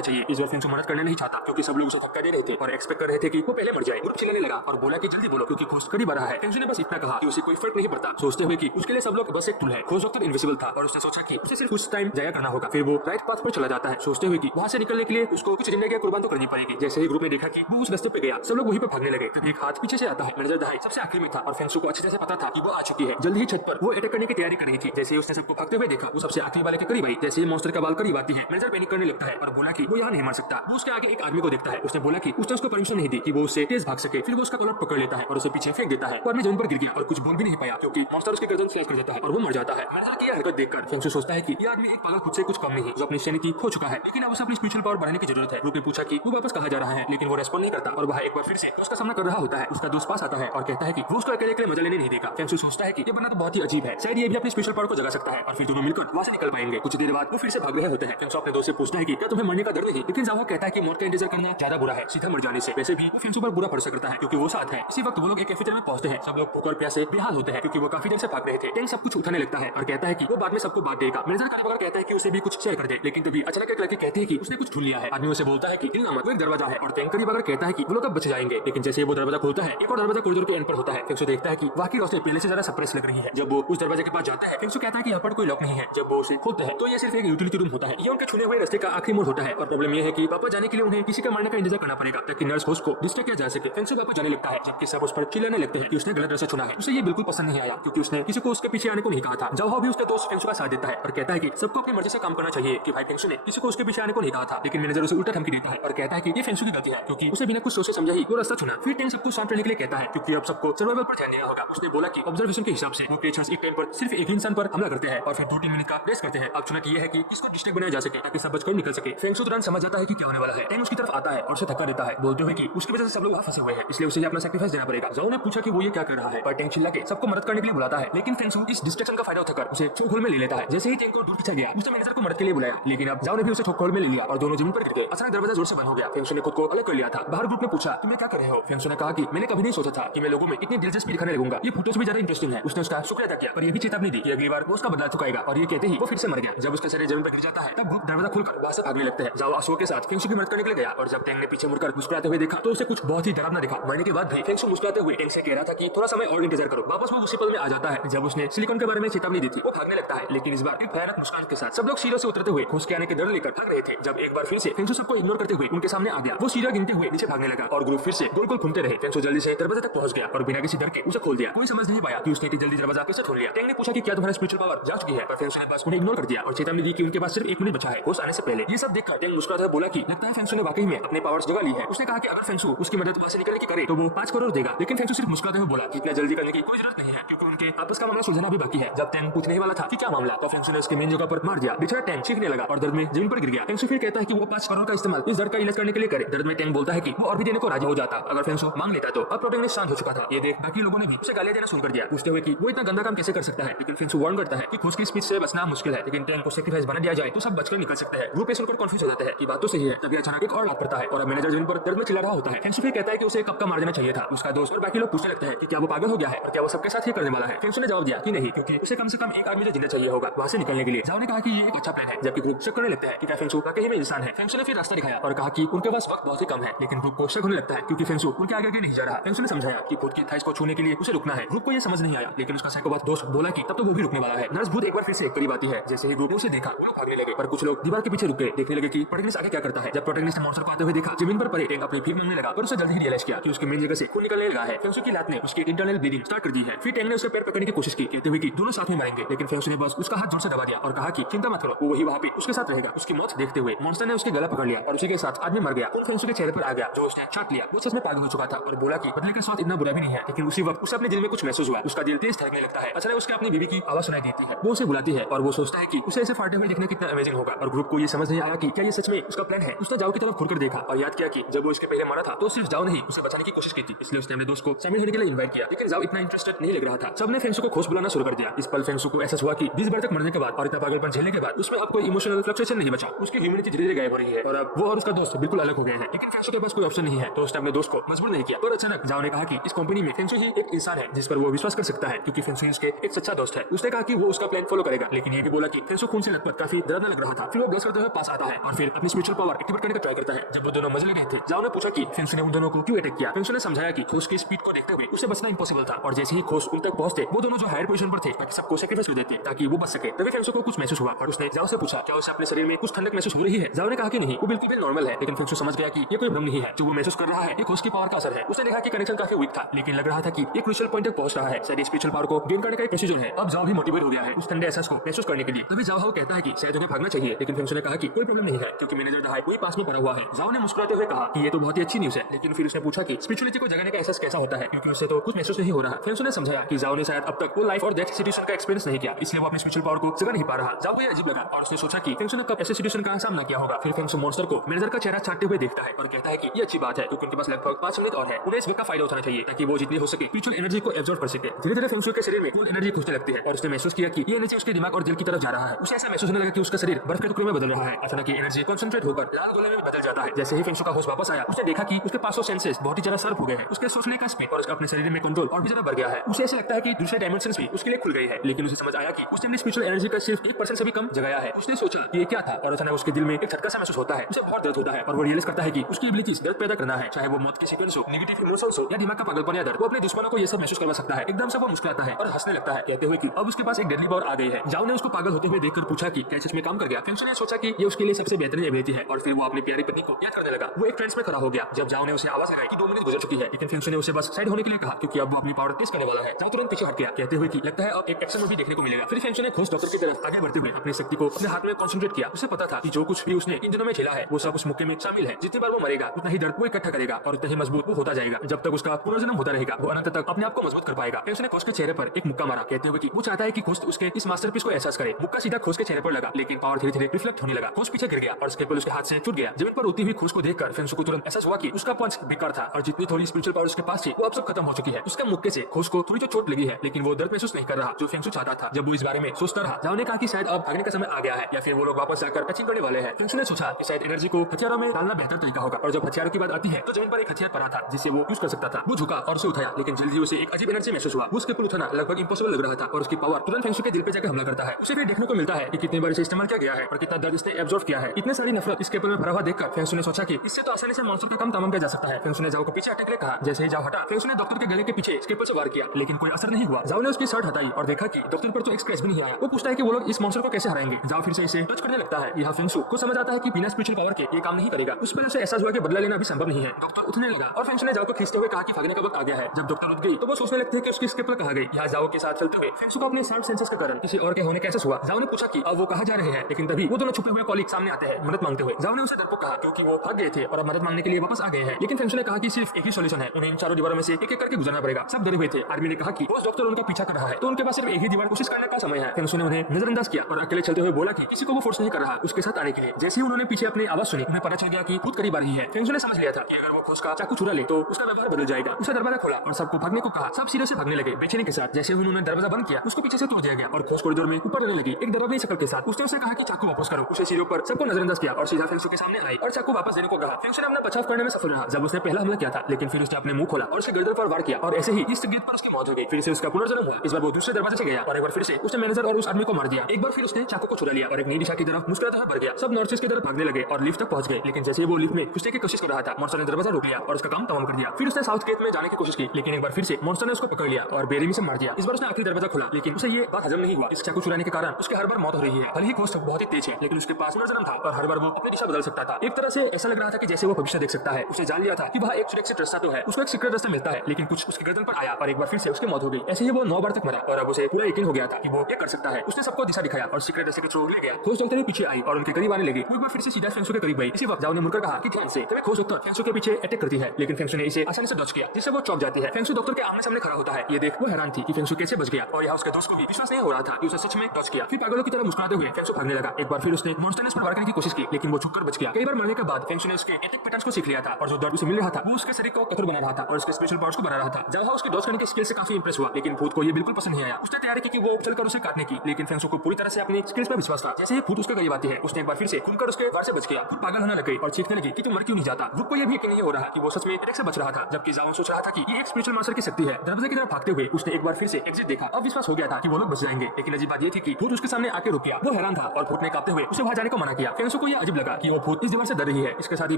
चाहिए। इस बार फेंगशु मदद करना नहीं चाहता क्योंकि सब लोग उसे धक्का दे रहे थे और एक्सपेक्ट कर रहे थे कि वो पहले मर जाए। ग्रुप चिल्लाने लगा और बोला कि जल्दी बोलो क्योंकि खोज करीब आ रहा है। फेंगशु ने बस इतना कहा कि उसे कोई फर्क नहीं पड़ता, सोचते हुए कि उसके लिए सब लोग बस एक टूल है। खोज डॉक्टर इनविजिबल था और उसने सोचा कि उसे सिर्फ कुछ टाइम जाया करना होगा। फिर वो राइट पाथ पर चला जाता है, सोचते हुए कि वहां से निकलने के लिए उसको कुछ जिंदगी कुर्बान तो करनी पड़ेगी। जैसे ही ग्रुप ने देखा कि वो उस रास्ते पे गया, सब लोग वहीं पर भागने लगे। तब एक हाथ पीछे से आता है। मैनेजर दहाई सबसे आखिरी में था और फेंगशु को अच्छी तरह से पता था कि वो आ चुकी है। जल्दी ही छत पर वो अटैक करने की तैयारी कर रही थी। जैसे ही उसने सबको भागते हुए देखा, वो सबसे आखिरी वाले के करीब आई। जैसे ही मॉन्स्टर का बाल करीब आती है, मैनेजर पैनिक करने लगता है और बोला कि वो यहाँ नहीं मार सकता। वो उसके आगे एक आदमी को देखता है। उसने बोला कि उसने उसको परमिशन नहीं दी कि वो उससे तेज भाग सके। फिर वो उसका कॉलर पकड़ लेता है और उसे पीछे फेंक देता है। वो आदमी जमीन पर गिर गया और कुछ बोल भी नहीं पाया क्योंकि मॉन्स्टर उसकी गर्दन स्लैश कर देता है और वो मर जाता है। मैनेजर की हरकत देखकर फेंगशु सोचता है कि ये आदमी एक पागल खुद से कुछ कम नहीं जो अपनी सैनिटी खो चुका है, लेकिन अब उसे अपनी स्पिरिचुअल पावर बढ़ाने की जरूरत है। ग्रुप ने पूछा कि वो वापस कहाँ जा रहा है, लेकिन वो रेस्पॉन्ड नहीं करता और वह एक बार फिर से उसका सामना कर रहा होता है। उसका दोस्त पास आता है और कहता है कि वो उसको अकेले के लिए मजा लेने नहीं देगा। फेंगशु सोचता है कि ये बंदा तो बहुत ही अजीब है, शायद ये भी अपनी स्पिरिचुअल पावर को जगा सकता है और फिर दोनों मिलकर वहां से निकल पाएंगे। कुछ देर बाद वो फिर से भाग रहे होते हैं। फेंगशु अपने दोस्त से पूछता है कि क्या तुम्हें मरने का डर नहीं, लेकिन जाओ कहता है कि मौत का इंतजार करना ज्यादा बुरा है सीधा मर जाने से। वैसे भी वो फेंगशु पर बुरा भरोसा करता है क्योंकि वो साथ है। इसी वक्त वो लोग एक कैफेटेरिया में पहुंचते हैं। सब लोग भूख और प्यासे बेहाल होते हैं क्योंकि वो काफी देर से भाग रहे थे। टेंग सब कुछ उठाने लगता है और कहता है कि वो बाद में सबको बांट देगा। मैनेजर का बगैर कहता है कि उसे भी कुछ शेयर कर दे, लेकिन तभी अचानक एक लड़की कहती है कि उसने कुछ ढूंढ लिया है। आदमी उसे बोलता है कि वो एक दरवाजा है और टेंग करीब अगर कहता है कि वो लोग अब बच जाएंगे, लेकिन जैसे वो दरवाजा खोलता है एक और दरवाजा कॉरिडोर के एंड पर होता है। फेंगशु देखता है कि वाकई रोशनी पहले से ज्यादा सप्रेस लग रही है। जब वो उस दरवाजे के पास जाता है, फेंगशु कहता है कि यहाँ पर कोई लॉक नहीं है। जब वो उसे खोलते हैं तो ये सिर्फ एक यूटिलिटी रूम होता है। ये उनके छूने हुए रास्ते का आखिरी मोड़ होता है और प्रॉब्लम ये है कि वापस जाने के लिए उन्हें किसी का मरने का इंतजार करना पड़ेगा ताकि नर्स होस्ट को डिस्ट्रैक्ट किया जा सके। फेंगशु वापस जाने लगता है जबकि सब उस पर चिल्लाने लगते हैं कि उसने गलत रास्ता चुना है। उसे ये बिल्कुल पसंद नहीं आया क्योंकि उसने किसी को उसके पीछे आने को नहीं कहा था। जाओ भी उसके दोस्त फेंगशु का साथ देता है और कहता है कि सबको अपनी मर्जी से काम करना चाहिए कि भाई फेंगशु ने किसी को उसके पीछे आने को नहीं कहा था। लेकिन मैनेजर उसे उल्टा धमकी देता है और कहता है कि ये फेंगशु की गलती है क्योंकि उसे बिना कुछ सोचे समझे ही वो रास्ता चुना। फिर टेंग सबको शांत रहने के लिए कहता है क्योंकि अब सबको सर्वाइवल पर ध्यान देना होगा। उसने बोला कि ऑब्जर्वेशन के हिसाब से वो क्रिएचर्स एक टाइम पर सिर्फ एक ही इंसान पर हमला करते हैं और फिर 2-3 मिनट का रेस्ट करते हैं। अब चुनौती ये है कि किसको डिस्ट्रैक्ट बनाया जा सके ताकि सब बचकर निकल सके। फेंगशु तुरंत समझ जाता है कि क्या होने वाला है। टेंग उसकी तरफ आता है और उसे धक्का देता है बोलते हुए कि उसकी वजह से सब लोग वहां फंसे हुए हैं, इसलिए उसे अपना सैक्रिफाइस देना पड़ेगा। जाओ ने पूछा कि वो ये क्या कर रहा है, पर टेंग चिल्ला के सबको मदद करने के लिए बुलाता है, लेकिन फेंगशु इस डिस्ट्रैक्शन का फायदा उठाकर उसे चोक होल में ले लेता है। जैसे ही टेंग को दूर खींचा गया, उसने मैनेजर को मदद के लिए बुलाया, लेकिन अब जाओ ने भी उसे चोक होल में ले लिया और दोनों जमीन पर गिर गए। अचानक दरवाजा जोर से बंद हो गया। फेंगशु ने खुद को अलग कर लिया था। बाहर ग्रुप ने पूछा तुम क्या कर रहे हो। फेंगशु ने कहा कि मैंने कभी नहीं सोचा था कि मैं लोगों में इतनी दिलचस्पी दिखाने लगूंगा, ये फुटेज भी ज्यादा इंटरेस्टिंग है। उसने उसका शुक्रिया अदा किया पर ये भी चेतावनी दी कि अगली बार वो उसका बदला चुकाएगा और ये कहते ही वो फिर से मर गया। जब उसका शरीर जमीन पर गिर जाता है तब ग्रुप दरवाजा खोलकर वहां से भागने लगते हैं। जाओ अशोक के साथ फेंगशु की मदद करने के लिए गया और जब टेंग ने पीछे मुड़कर मुस्कुराते हुए देखा तो उसे कुछ बहुत ही डरावना दिखा। मरने के बाद भी फेंगशु मुस्कुराते हुए टेंग से कह रहा था कि थोड़ा समय और इंतजार करो। वापस वो उसी पल में आ जाता है जब उसने सिलिकॉन के बारे में चेतावनी दी थी। वो भागने लगता है लेकिन इस बार एक भयानक मुस्कान के साथ। सब लोग सीढ़ियों से उतरते हुए खोज के आने के डर लेकर भाग रहे थे। जब एक बार फिर से फेंगशु सबको इग्नोर करते हुए उनके सामने आ गया, वो सीढ़ियां गिनते हुए नीचे भागने लगा और ग्रुप फिर से गोल गोल घूमते रहे। फेंगशु जल्दी से दरवाजे तक पहुंच गया और बिना किसी डर के उसे खोल दिया। कोई समझ नहीं पाया कि उसने जल्दी दरवाजा कैसे खोल लिया। टेंग ने पूछा कि क्या तुम्हारा स्पिरिचुअल पावर जा चुकी है, पर फेंगशु ने बस उन्हें इग्नोर कर दिया और चेतावनी दी कि उनके पास सिर्फ 1 मिनट बचा है होश आने से पहले। ये सब देखकर टेंग मुस्कुराते हुए बोला कि लगता है फेंगशु ने वाकई में अपने पावर्स जगा ली है। उसने कहा कि अगर फेंगशु उसकी मदद वहां से निकलने की करे तो वो 5 करोड़ देगा, लेकिन फेंगशु सिर्फ मुस्कुराते हुए बोला जितना जल्दी करने की कोई जरूरत नहीं है क्योंकि उनके आपस का मामला सुलझाना भी बाकी है। जब टेंग पूछने वाला था कि क्या मामला तो फेंगशु ने उसके मेन जगह पर मार दिया। बेचारा टेंग चीखने लगा और दर्द में जमीन पर गिर गया। फेंगशु फिर कहता है कि वो 5 करोड़ का इस्तेमाल इस दर्द का इलाज करने के लिए करे। दर्द में टेंग बोलता है कि वो और भी देने को राजी हो जाता अगर फेंगशु मांग लेता तो। अब प्रोटैगनिस्ट शांत हो चुका था। ये देख बाकी लोगों ने भी उसे गालियां देना शुरू कर दिया, पूछते हुए कि वो इतना गंदा काम कैसे कर सकता है। लेकिन फेंगशु वार्न करता है कि खोज की स्पीड से बचना मुश्किल है, लेकिन टेंग को सैक्रिफाइस बना दिया जाए तो सब बचकर निकल सकते हैं। ग्रुप ये सुनकर कंफ्यूज हो जाता है कि बात तो सही है। तभी अचानक एक और बात पड़ता है और मैनेजर जमीन पर दर्द में चिल्ला रहा होता है। फेंगशु फिर कहता है कि उसे कब का मार देना चाहिए था। उसका दोस्त और बाकी लोग पूछने लगते हैं कि क्या वो पागल हो गया है और क्या वो सबके साथ ही करने वाला है। फेंगशु ने जवाब दिया कि नहीं, क्योंकि उसे कम से कम एक आदमी तो जिंदा चाहिए होगा वहां से निकलने के लिए। जाओ ने कहा कि ये एक अच्छा प्लान है, जबकि ग्रुप शक करने लगता है कि क्या फेंगशु वाकई में इंसान है। फेंगशु ने फिर रास्ता दिखाया और कहा कि उनके पास वक्त बहुत ही कम है, लेकिन ग्रुप को शक होने लगता है क्योंकि फेंगशु उनके आगे नहीं जा रहा। फेंगशु ने समझाया कि खुद की थाइस को छूने के लिए उसे रुकना है। ग्रुप को ये समझ नहीं आया, लेकिन उसका साइकोपैथ दोस्त बोला कि तब तो वो भी रुकने वाला है। नर्स भूत एक बार फिर से करीब आती है। जैसे ही ग्रुप ने उसे देखा वो लोग भागने लगे, पर कुछ लोग दीवार के पीछे रुक गए, देखने लगे कि प्रोटैगनिस्ट आगे क्या करता है। जब प्रोटैगनिस्ट मॉन्स्टर को आते हुए देखा जमीन पर पड़े, टेंग अपनी भीख मांगने लगा, पर उसे जल्दी ही रियलाइज किया कि उसके मेन जगह से खून निकलने लगा है। फेंगशु की लात ने उसकी इंटरनल ब्लीडिंग स्टार्ट कर दी है। फिर टेंग ने उसे पैर पकड़ने की कोशिश की, कहते हुए कि दोनों साथ में मरेंगे, लेकिन फेंगशु ने बस उसका हाथ जोर से दबा दिया और कहा कि चिंता मत करो, वो वही वहां पे उसके साथ रहेगा। उसकी मौत देखते हुए मॉन्स्टर ने उसके गला पकड़ लिया और उसी के साथ आदमी मर गया। खून फेंगशु के चेहरे पर आ गया जो उसने चाट लिया। वो सच में पागल हो चुका था और बोला कि बदले का स्वाद इतना बुरा भी नहीं है। लेकिन उसी वक्त उसे अपने दिल में कुछ महसूस हुआ। उसका दिल तेज धड़कने लगता है। अचानक उसके अपनी बीवी की आवाज सुनाई देती है। वो उसे बुलाती है और वो सोचता है कि उसे ऐसे फाड़ते हुए दिखने कितना अमेजिंग होगा। और ग्रुप को ये समझ नहीं आया कि क्या ये सच में उसका प्लान है। उसने जाओ की तरफ घुरकर देखा और याद किया कि जब वो इसके पहले मारा था तो सिर्फ जाओ नहीं उसे बचाने की कोशिश की थी, इसलिए उसने अपने दोस्त को शामिल होने के लिए इनवाइट किया। लेकिन जाओ इतना इंटरेस्टेड नहीं लग रहा था। सबने फेंगशु को खोज बुलाना शुरू कर दिया। इस पल फेंगशु को एहसास हुआ कि 20 बार तक मरने के बाद और इतना पागलपन झेलने के बाद उसमें अब कोई इमोशनल फ्लक्चुएशन नहीं बचा। उसकी ह्यूमैनिटी धीरे धीरे गायब हो रही है और अब वो और उसका दोस्त बिल्कुल अलग हो गए हैं। लेकिन फेंगशु के पास कोई ऑप्शन नहीं है, तो उसने अपने दोस्त को मजबूर नहीं किया। और अचानक जाओ ने कहा कि इस कंपनी में फेंगशु ही एक इंसान है जिस पर वो विश्वास कर सकता है, क्योंकि फेंगशु उसके एक सच्चा दोस्त है। उसने कहा कि वो उसका प्लान फॉलो करेगा, लेकिन ये भी बोला कि फेंगशु खून से लथपथ काफी डरना लग रहा था। फिर वो ब्लश करते हुए पास आता है और फिर अपनी स्पिरिचुअल पावर एक्टिवेट करने का ट्राई करता है। जब वो दोनों मजे ले रहे थे, जाओ ने पूछा कि फेंगशु ने उन दोनों को क्यों अटैक किया। फेंगशु ने समझाया कि खोज की स्पीड को देखते हुए उसे बचना इंपॉसिबल था और जैसे ही खोज उन तक पहुंचते वो दोनों जो हायर पोजीशन पर थे ताकि सबको सैक्रिफाइस कर देते ताकि वो बच सके। तभी फेंगशु को कुछ महसूस हुआ और उसने जाओ से पूछा क्या उसे अपने शरीर में कुछ ठंडक महसूस हो रही है। जाओ ने कहा कि नहीं, वो बिल्कुल भी नॉर्मल है। लेकिन फेंगशु समझ गया कि ये कोई भ्रम नहीं है, जो वो महसूस कर रहा है ये खोज की पावर का असर है। उसने देखा कि कनेक्शन काफी वीक था, लेकिन लग रहा था कि ये क्रूशियल पॉइंट तक पहुंच रहा है। शायद स्पिरिचुअल पावर को गेन करने का एक प्रोसीजर है। अब जाओ भी मोटिवेट हो गया है उस ठंडे एहसास को महसूस करने के लिए। तभी जाओ कहता है कि शायद तुम्हें भागना चाहिए, लेकिन फेंगशु ने कहा कि कोई प्रॉब्लम नहीं है क्योंकि मैनेजर दहाई वही पास में पड़ा हुआ है। जाओ ने मुस्कुराते हुए कहा कि ये तो बहुत ही अच्छी न्यूज़ है। लेकिन फिर उसने पूछा कि स्पिरिचुअलिटी को जगाने का एहसास कैसा होता है, क्योंकि उससे तो कुछ महसूस नहीं हो रहा। फेंगशु ने समझाया कि जाओ ने शायद अब तक वो लाइफ और डेथ सिचुएशन का एक्सपीरियंस नहीं किया, इसलिए वो अपनी स्पिरिचुअल पावर को जगा नहीं पा रहा। जाओ को ये अजीब लगा और उसने सोचा कि फेंगशु ने कब ऐसे सिचुएशन का सामना किया होगा। फिर फेंगशु मॉन्स्टर को मैनेजर का चेहरा चाटते हुए देखता है और कहता है कि ये अच्छी बात है क्योंकि उनके पास लगभग 5 मिनट और है। उन्हें इस वक्त का फायदा उठाना चाहिए ताकि वो जितनी हो सके स्पिरिचुअल एनर्जी को एब्जॉर्ब कर सके। धीरे धीरे फेंगशु के शरीर में कूल एनर्जी घुसने लगती है और उसने महसूस किया कि ये एनर्जी उसके दिमाग और दिल की तरफ जा रहा है। उसे ऐसा महसूस होने लगा कि उसका शरीर बर्फ के टुकड़े में बदल रहा है। अचानक ये एनर्जी कंसंट्रेट होकर लाल गोले में बदल जाता है। जैसे ही फेंगशु का होश वापस आया, उसने देखा कि उसके 500 सेंसेस बहुत ही ज्यादा शार्प हो गए हैं। उसके सोचने का स्पीड और उसका अपने शरीर में कंट्रोल और भी ज्यादा बढ़ गया है। उसे ऐसा लगता है कि दूसरे डायमेंशंस भी उसके लिए खुल गए हैं। लेकिन उसे समझ आया कि उसने अपनी स्पिरिचुअल एनर्जी का सिर्फ 1% से भी कम जगाया है। उसने सोचा कि ये क्या था और अचानक उसके दिल में एक झटका सा महसूस होता है। उसे बहुत दर्द होता है और वो रियलाइज करता है कि उसकी एबिलिटीज दर्द पैदा करना है, चाहे वो मौत की सीक्वेंस हो, नेगेटिव इमोशंस हो या दिमाग का पागलपन या दर्द। वो अपने दुश्मनों को ये सब महसूस करवा सकता है। एकदम से वो मुस्कुराता है और हंसने लगता है, कहते हुए कि अब उसके पास एक डेडली पावर आ गई है। जाओ ने उसको पागल होते हुए देखकर पूछा कि क्या सच में काम कर गया। फेंगशु ने सोचा कि ये उसके लिए सबसे बेहतरीन एबिलिटी है और फिर वो अपनी प्यारी पत्नी को याद करने लगा। वो एक ट्रेंड्स में खड़ा हो गया जब जाओ ने उसे आवाज लगाई कि 2 मिनट गुजर चुकी है, लेकिन फेंगशु ने उसे बस साइड होने के लिए कहा क्योंकि अब वो अपनी पावर टेस्ट करने वाला है। जाओ तुरंत पीछे हट गया, कहते हुए कि लगता है अब एक एक्शन मूवी देखने को मिलेगा। फिर फेंगशु ने खोज डॉक्टर की तरफ आगे बढ़ते हुए अपनी शक्ति को अपने हाथ में कंसंट्रेट किया। उसे पता था कि जो कुछ भी उसने इन दिनों में झेला है वो सब उस मुक्के में शामिल है। जितनी बार वो मरेगा उतना ही दर्द वो इकट्ठा करेगा और उतना ही मजबूत वो होता जाएगा। जब तक उसका पुनर्जन्म होता रहेगा वो अनंत तक अपने आप को मजबूत कर पाएगा। फेंगशु ने खोज के चेहरे पर एक मुक्का मारा, कहते हुए कि वो चाहता है कि खोज उसके इस मास्टरपीस को एहसास करे। मुक्का सीधा खोज के चेहरे पर लगा, लेकिन पावर धीरे धीरे रिफ्लेक्ट होने लगा। खोज पीछे गिर गया और स्केपल उसके हाथ से छूट गया। जमीन पर उड़ती हुई खोज को देखकर फेंगशु को तुरंत एहसास हुआ कि उसका पंच बेकार था और जितनी थोड़ी स्पिरिचुअल पावर उसके पास थी वो अब सब खत्म हो चुकी है। उसके मुक्के से खोज को थोड़ी जो चोट लगी है, लेकिन वो दर्द महसूस नहीं कर रहा जो फेंगशु चाहता था। जब वो इस बारे में सोचता रहा, जाओ ने कहा कि शायद अब भागने का समय आ गया है या फिर वो लोग वापस जाकर टचिंग करने वाले हैं। फेंगशु ने सोचा कि शायद एनर्जी को हथियारों में डालना बेहतर तरीका होगा और जब हथियारों की बात आती है तो जमीन पर एक हथियार पड़ा था जिसे वो यूज कर सकता था। वो झुका और उसे उठाया, लेकिन जल्दी उसे एक अजीब एनर्जी महसूस हुआ। उसके ऊपर उठाना लगभग इंपॉसिबल लग रहा था और उसकी पावर तुरंत फेंगशु के दिल पे जाकर हमला करता है। उसे फिर देखने को मिलता है कि कितनी बार इसे इस्तेमाल किया गया है और कितना दर्द इसने एब्जॉर्ब किया है। इतने सारी नफरत इसके ऊपर में भरा हुआ देखकर फेंगशु ने सोचा कि इससे तो आसानी से मॉन्स्टर का काम तमाम किया जा सकता है। फेंगशु ने जाओ को पीछे हटने के लिए कहा। जैसे ही जाओ हटा, फेंगशु ने डॉक्टर के गले के पीछे स्केपल से वार किया, लेकिन कोई असर नहीं हुआ। जाओ ने उसकी शर्ट हटाई और देखा कि डॉक्टर पर तो एक स्क्रैच भी नहीं आया। वो पूछता है कि वो लोग इस मॉन्स्टर को कैसे हराएंगे। जाओ फिर से इसे टच करने लगता है। यह फेंगशु को समझ आता है कि बिना स्पिरिचुअल पावर के ये काम नहीं करेगा। उस पर उसे एहसास हुआ कि बदला लेना भी संभव नहीं है। डॉक्टर उठने लगा और फेंगशु ने जाओ को खींचते हुए कहा कि भागने का वक्त आ गया है। जब डॉक्टर उठ गई तो वो सोचने लगते हैं कि उसकी स्केपल कहाँ गई। यहाँ जाओ के साथ चलते हुए फेंगशु को अपने शार्प सेंसेस के कारण किसी और के होने का एहसास हुआ। जाओ ने पूछा कि अब वो कहाँ जा रहे हैं, लेकिन तभी वो दोनों छुपे हुए कॉलीग सामने आते हैं मदद मांगते हुए। जाओ ने उसे डरपोक कहा क्योंकि वो भाग गए थे और अब मदद मांगने के लिए वापस आ गए हैं। लेकिन फेंगशु ने कहा कि सिर्फ एक ही सॉल्यूशन है, उन्हें इन चारों दीवारों में से एक एक करके गुजरना पड़ेगा। सब डरे हुए थे। आर्मी ने कहा कि वो डॉक्टर उनका पीछा कर रहा है तो उनके पास सिर्फ एक ही दीवार कोशिश करने का समय है। फेंगशु ने उन्हें नजरअंदाज किया और अकेले चलते हुए बोला कि किसी को वो फोर्स नहीं कर रहा उसके साथ आने के लिए। जैसे ही उन्होंने पीछे अपनी आवाज सुनी, उन्हें पता चल गया कि खुद करीब आ रही है। फेंगशु ने समझ लिया था कि अगर वो खोज का चाकू चुरा ले तो उसका व्यवहार बदल जाएगा। उसे दरवाजा खोला और सबको भागने को कहा। सब सीधे से भागने लगे बेचैनी के साथ। जैसे उन्होंने दरवाजा बंद किया, उसको पीछे से तोड़ दिया गया और खोज कॉरिडोर में ऊपर रहने लगी एक डरावनी शक्ल के साथ। उसने उसे कहा कि चाकू वापस करो। उसे सीढ़ियों पर सबको नजरअंदाज किया और सीधा फेंगशु के सामने आई और चाकू वापस देने को कहा। फेंगशु ने अपना बचाव करने में सफल रहा जब उसने पहला हमला किया था, लेकिन फिर उसने अपने मुंह खोला और उसके गर्दन पर वार किया और ऐसे ही इस गिद्ध पर उसकी मौत हो गई। फिर से उसका पुनर्जन्म हुआ। इस बार वो दूसरे दरवाजे से गया और एक बार फिर से उसने मैनेजर और उस आदमी को मार दिया। एक बार फिर उसने चाकू को चुरा लिया और एक नई दिशा की तरफ मुस्कुराता हुआ बढ़ गया। सब नॉर्थ ईस्ट की तरफ भागने लगे और लिफ्ट तक पहुंच गए। लेकिन जैसे ही वो लिफ्ट में घुसने की कोशिश कर रहा था, मॉन्स्टर ने दरवाजा रोक लिया और उसका काम तमाम कर दिया। फिर उसने साउथ गेट में जाने की कोशिश की, लेकिन एक बार फिर से मॉन्स्टर ने उसको पकड़ लिया और बेरहमी से मार दिया। इस बार उसने आखिरी दरवाजा खोला, लेकिन उसे ये बात हजम नहीं हुआ। इस चाकू चुराने के कारण उसके हर बार मौत हो रही है। भले ही खोज बहुत ही तेज है, लेकिन उसके पास पुनर्जन्म था और हर बार वो अपनी दिशा बदल सकता था। एक तरह से ऐसा लग रहा था कि जैसे वो भविष्य देख सकता है। उसे जान लिया था कि वह एक सुरक्षित रास्ता तो है, उसको एक सीक्रेट रास्ता मिलता है, लेकिन कुछ उसके गर्दन पर आया और एक बार फिर से उसकी मौत हो गई। ऐसे ही वो 9 बार तक मरा और अब उसे पूरा यकीन हो गया था कि वो ये कर सकता है। उसने सबको दिशा दिखाया और सीक्रेट रास्ते के थ्रू ले गया। खोज चलते हुए पीछे आई और उनके करीब आने लगी। वो एक बार फिर से सीधा फेंगशु के करीब गई। इसी वक्त जाओ ने मुड़कर कहा कि ध्यान से। तभी खोज डॉक्टर फेंगशु के पीछे अटैक करती है, लेकिन फेंगशु ने इसे आसानी से डॉज किया, जिससे वो चौंक जाती है। फेंगशु डॉक्टर के आमने सामने खड़ा होता है। ये देख वो हैरान थी कि फेंगशु कैसे बच गया और यहाँ उसके दोस्त को भी विश्वास नहीं हो रहा था कि उसे सच में डॉज किया। फिर पागलों की तरह मुस्कुराते हुए फेंगशु भागने लगा। एक बार फिर उसने मॉन्स्टर ने उस पर वार करने की कोशिश की, लेकिन वो छुपकर बच गया। कई बार मरने के बाद फेंगशु ने उसके अटैक पैटर्न्स को सीख लिया था और जो दर्द उसे मिल रहा था वो उसके शरीर को कठोर बना रहा था और उसके स्पेशल पावर्स को बढ़ा रहा था। जब उसके डॉज करने के स्किल से काफी इंप्रेस हुआ लेकिन भूत को ये बिल्कुल पसंद नहीं आया। उसने तैयारी की कि वो चलकर उसे काटने की, लेकिन फेंगशु को पूरी तरह से अपनी स्किल्स पर विश्वास था। जैसे ही भूत उसके करीब आती है, उसने एक बार फिर से घूमकर उसके वार से बच गया। भूत पागल होने लग गई और चीखने लगी कि तू मर क्यों नहीं जाता। भूत को ये भी यकीन नहीं हो रहा कि वो सच में एटैक से बच रहा था, जबकि जाओ सोच रहा था कि ये एक स्पिरिचुअल मास्टर की शक्ति है। दरवाजे की तरफ भागते हुए उसने एक बार फिर से एग्जिट देखा। अब विश्वास हो गया था कि वो लोग बच जाएंगे, लेकिन अजीब बात ये थी कि भूत उसके सामने आके रुक गया। वो हैरान था और भूत ने कांपते हुए उसे वहां जाने को मना किया। फेंगशु को ये अजीब लगा कि वो भूत इस दीवार से डर रही है। इसके साथ ही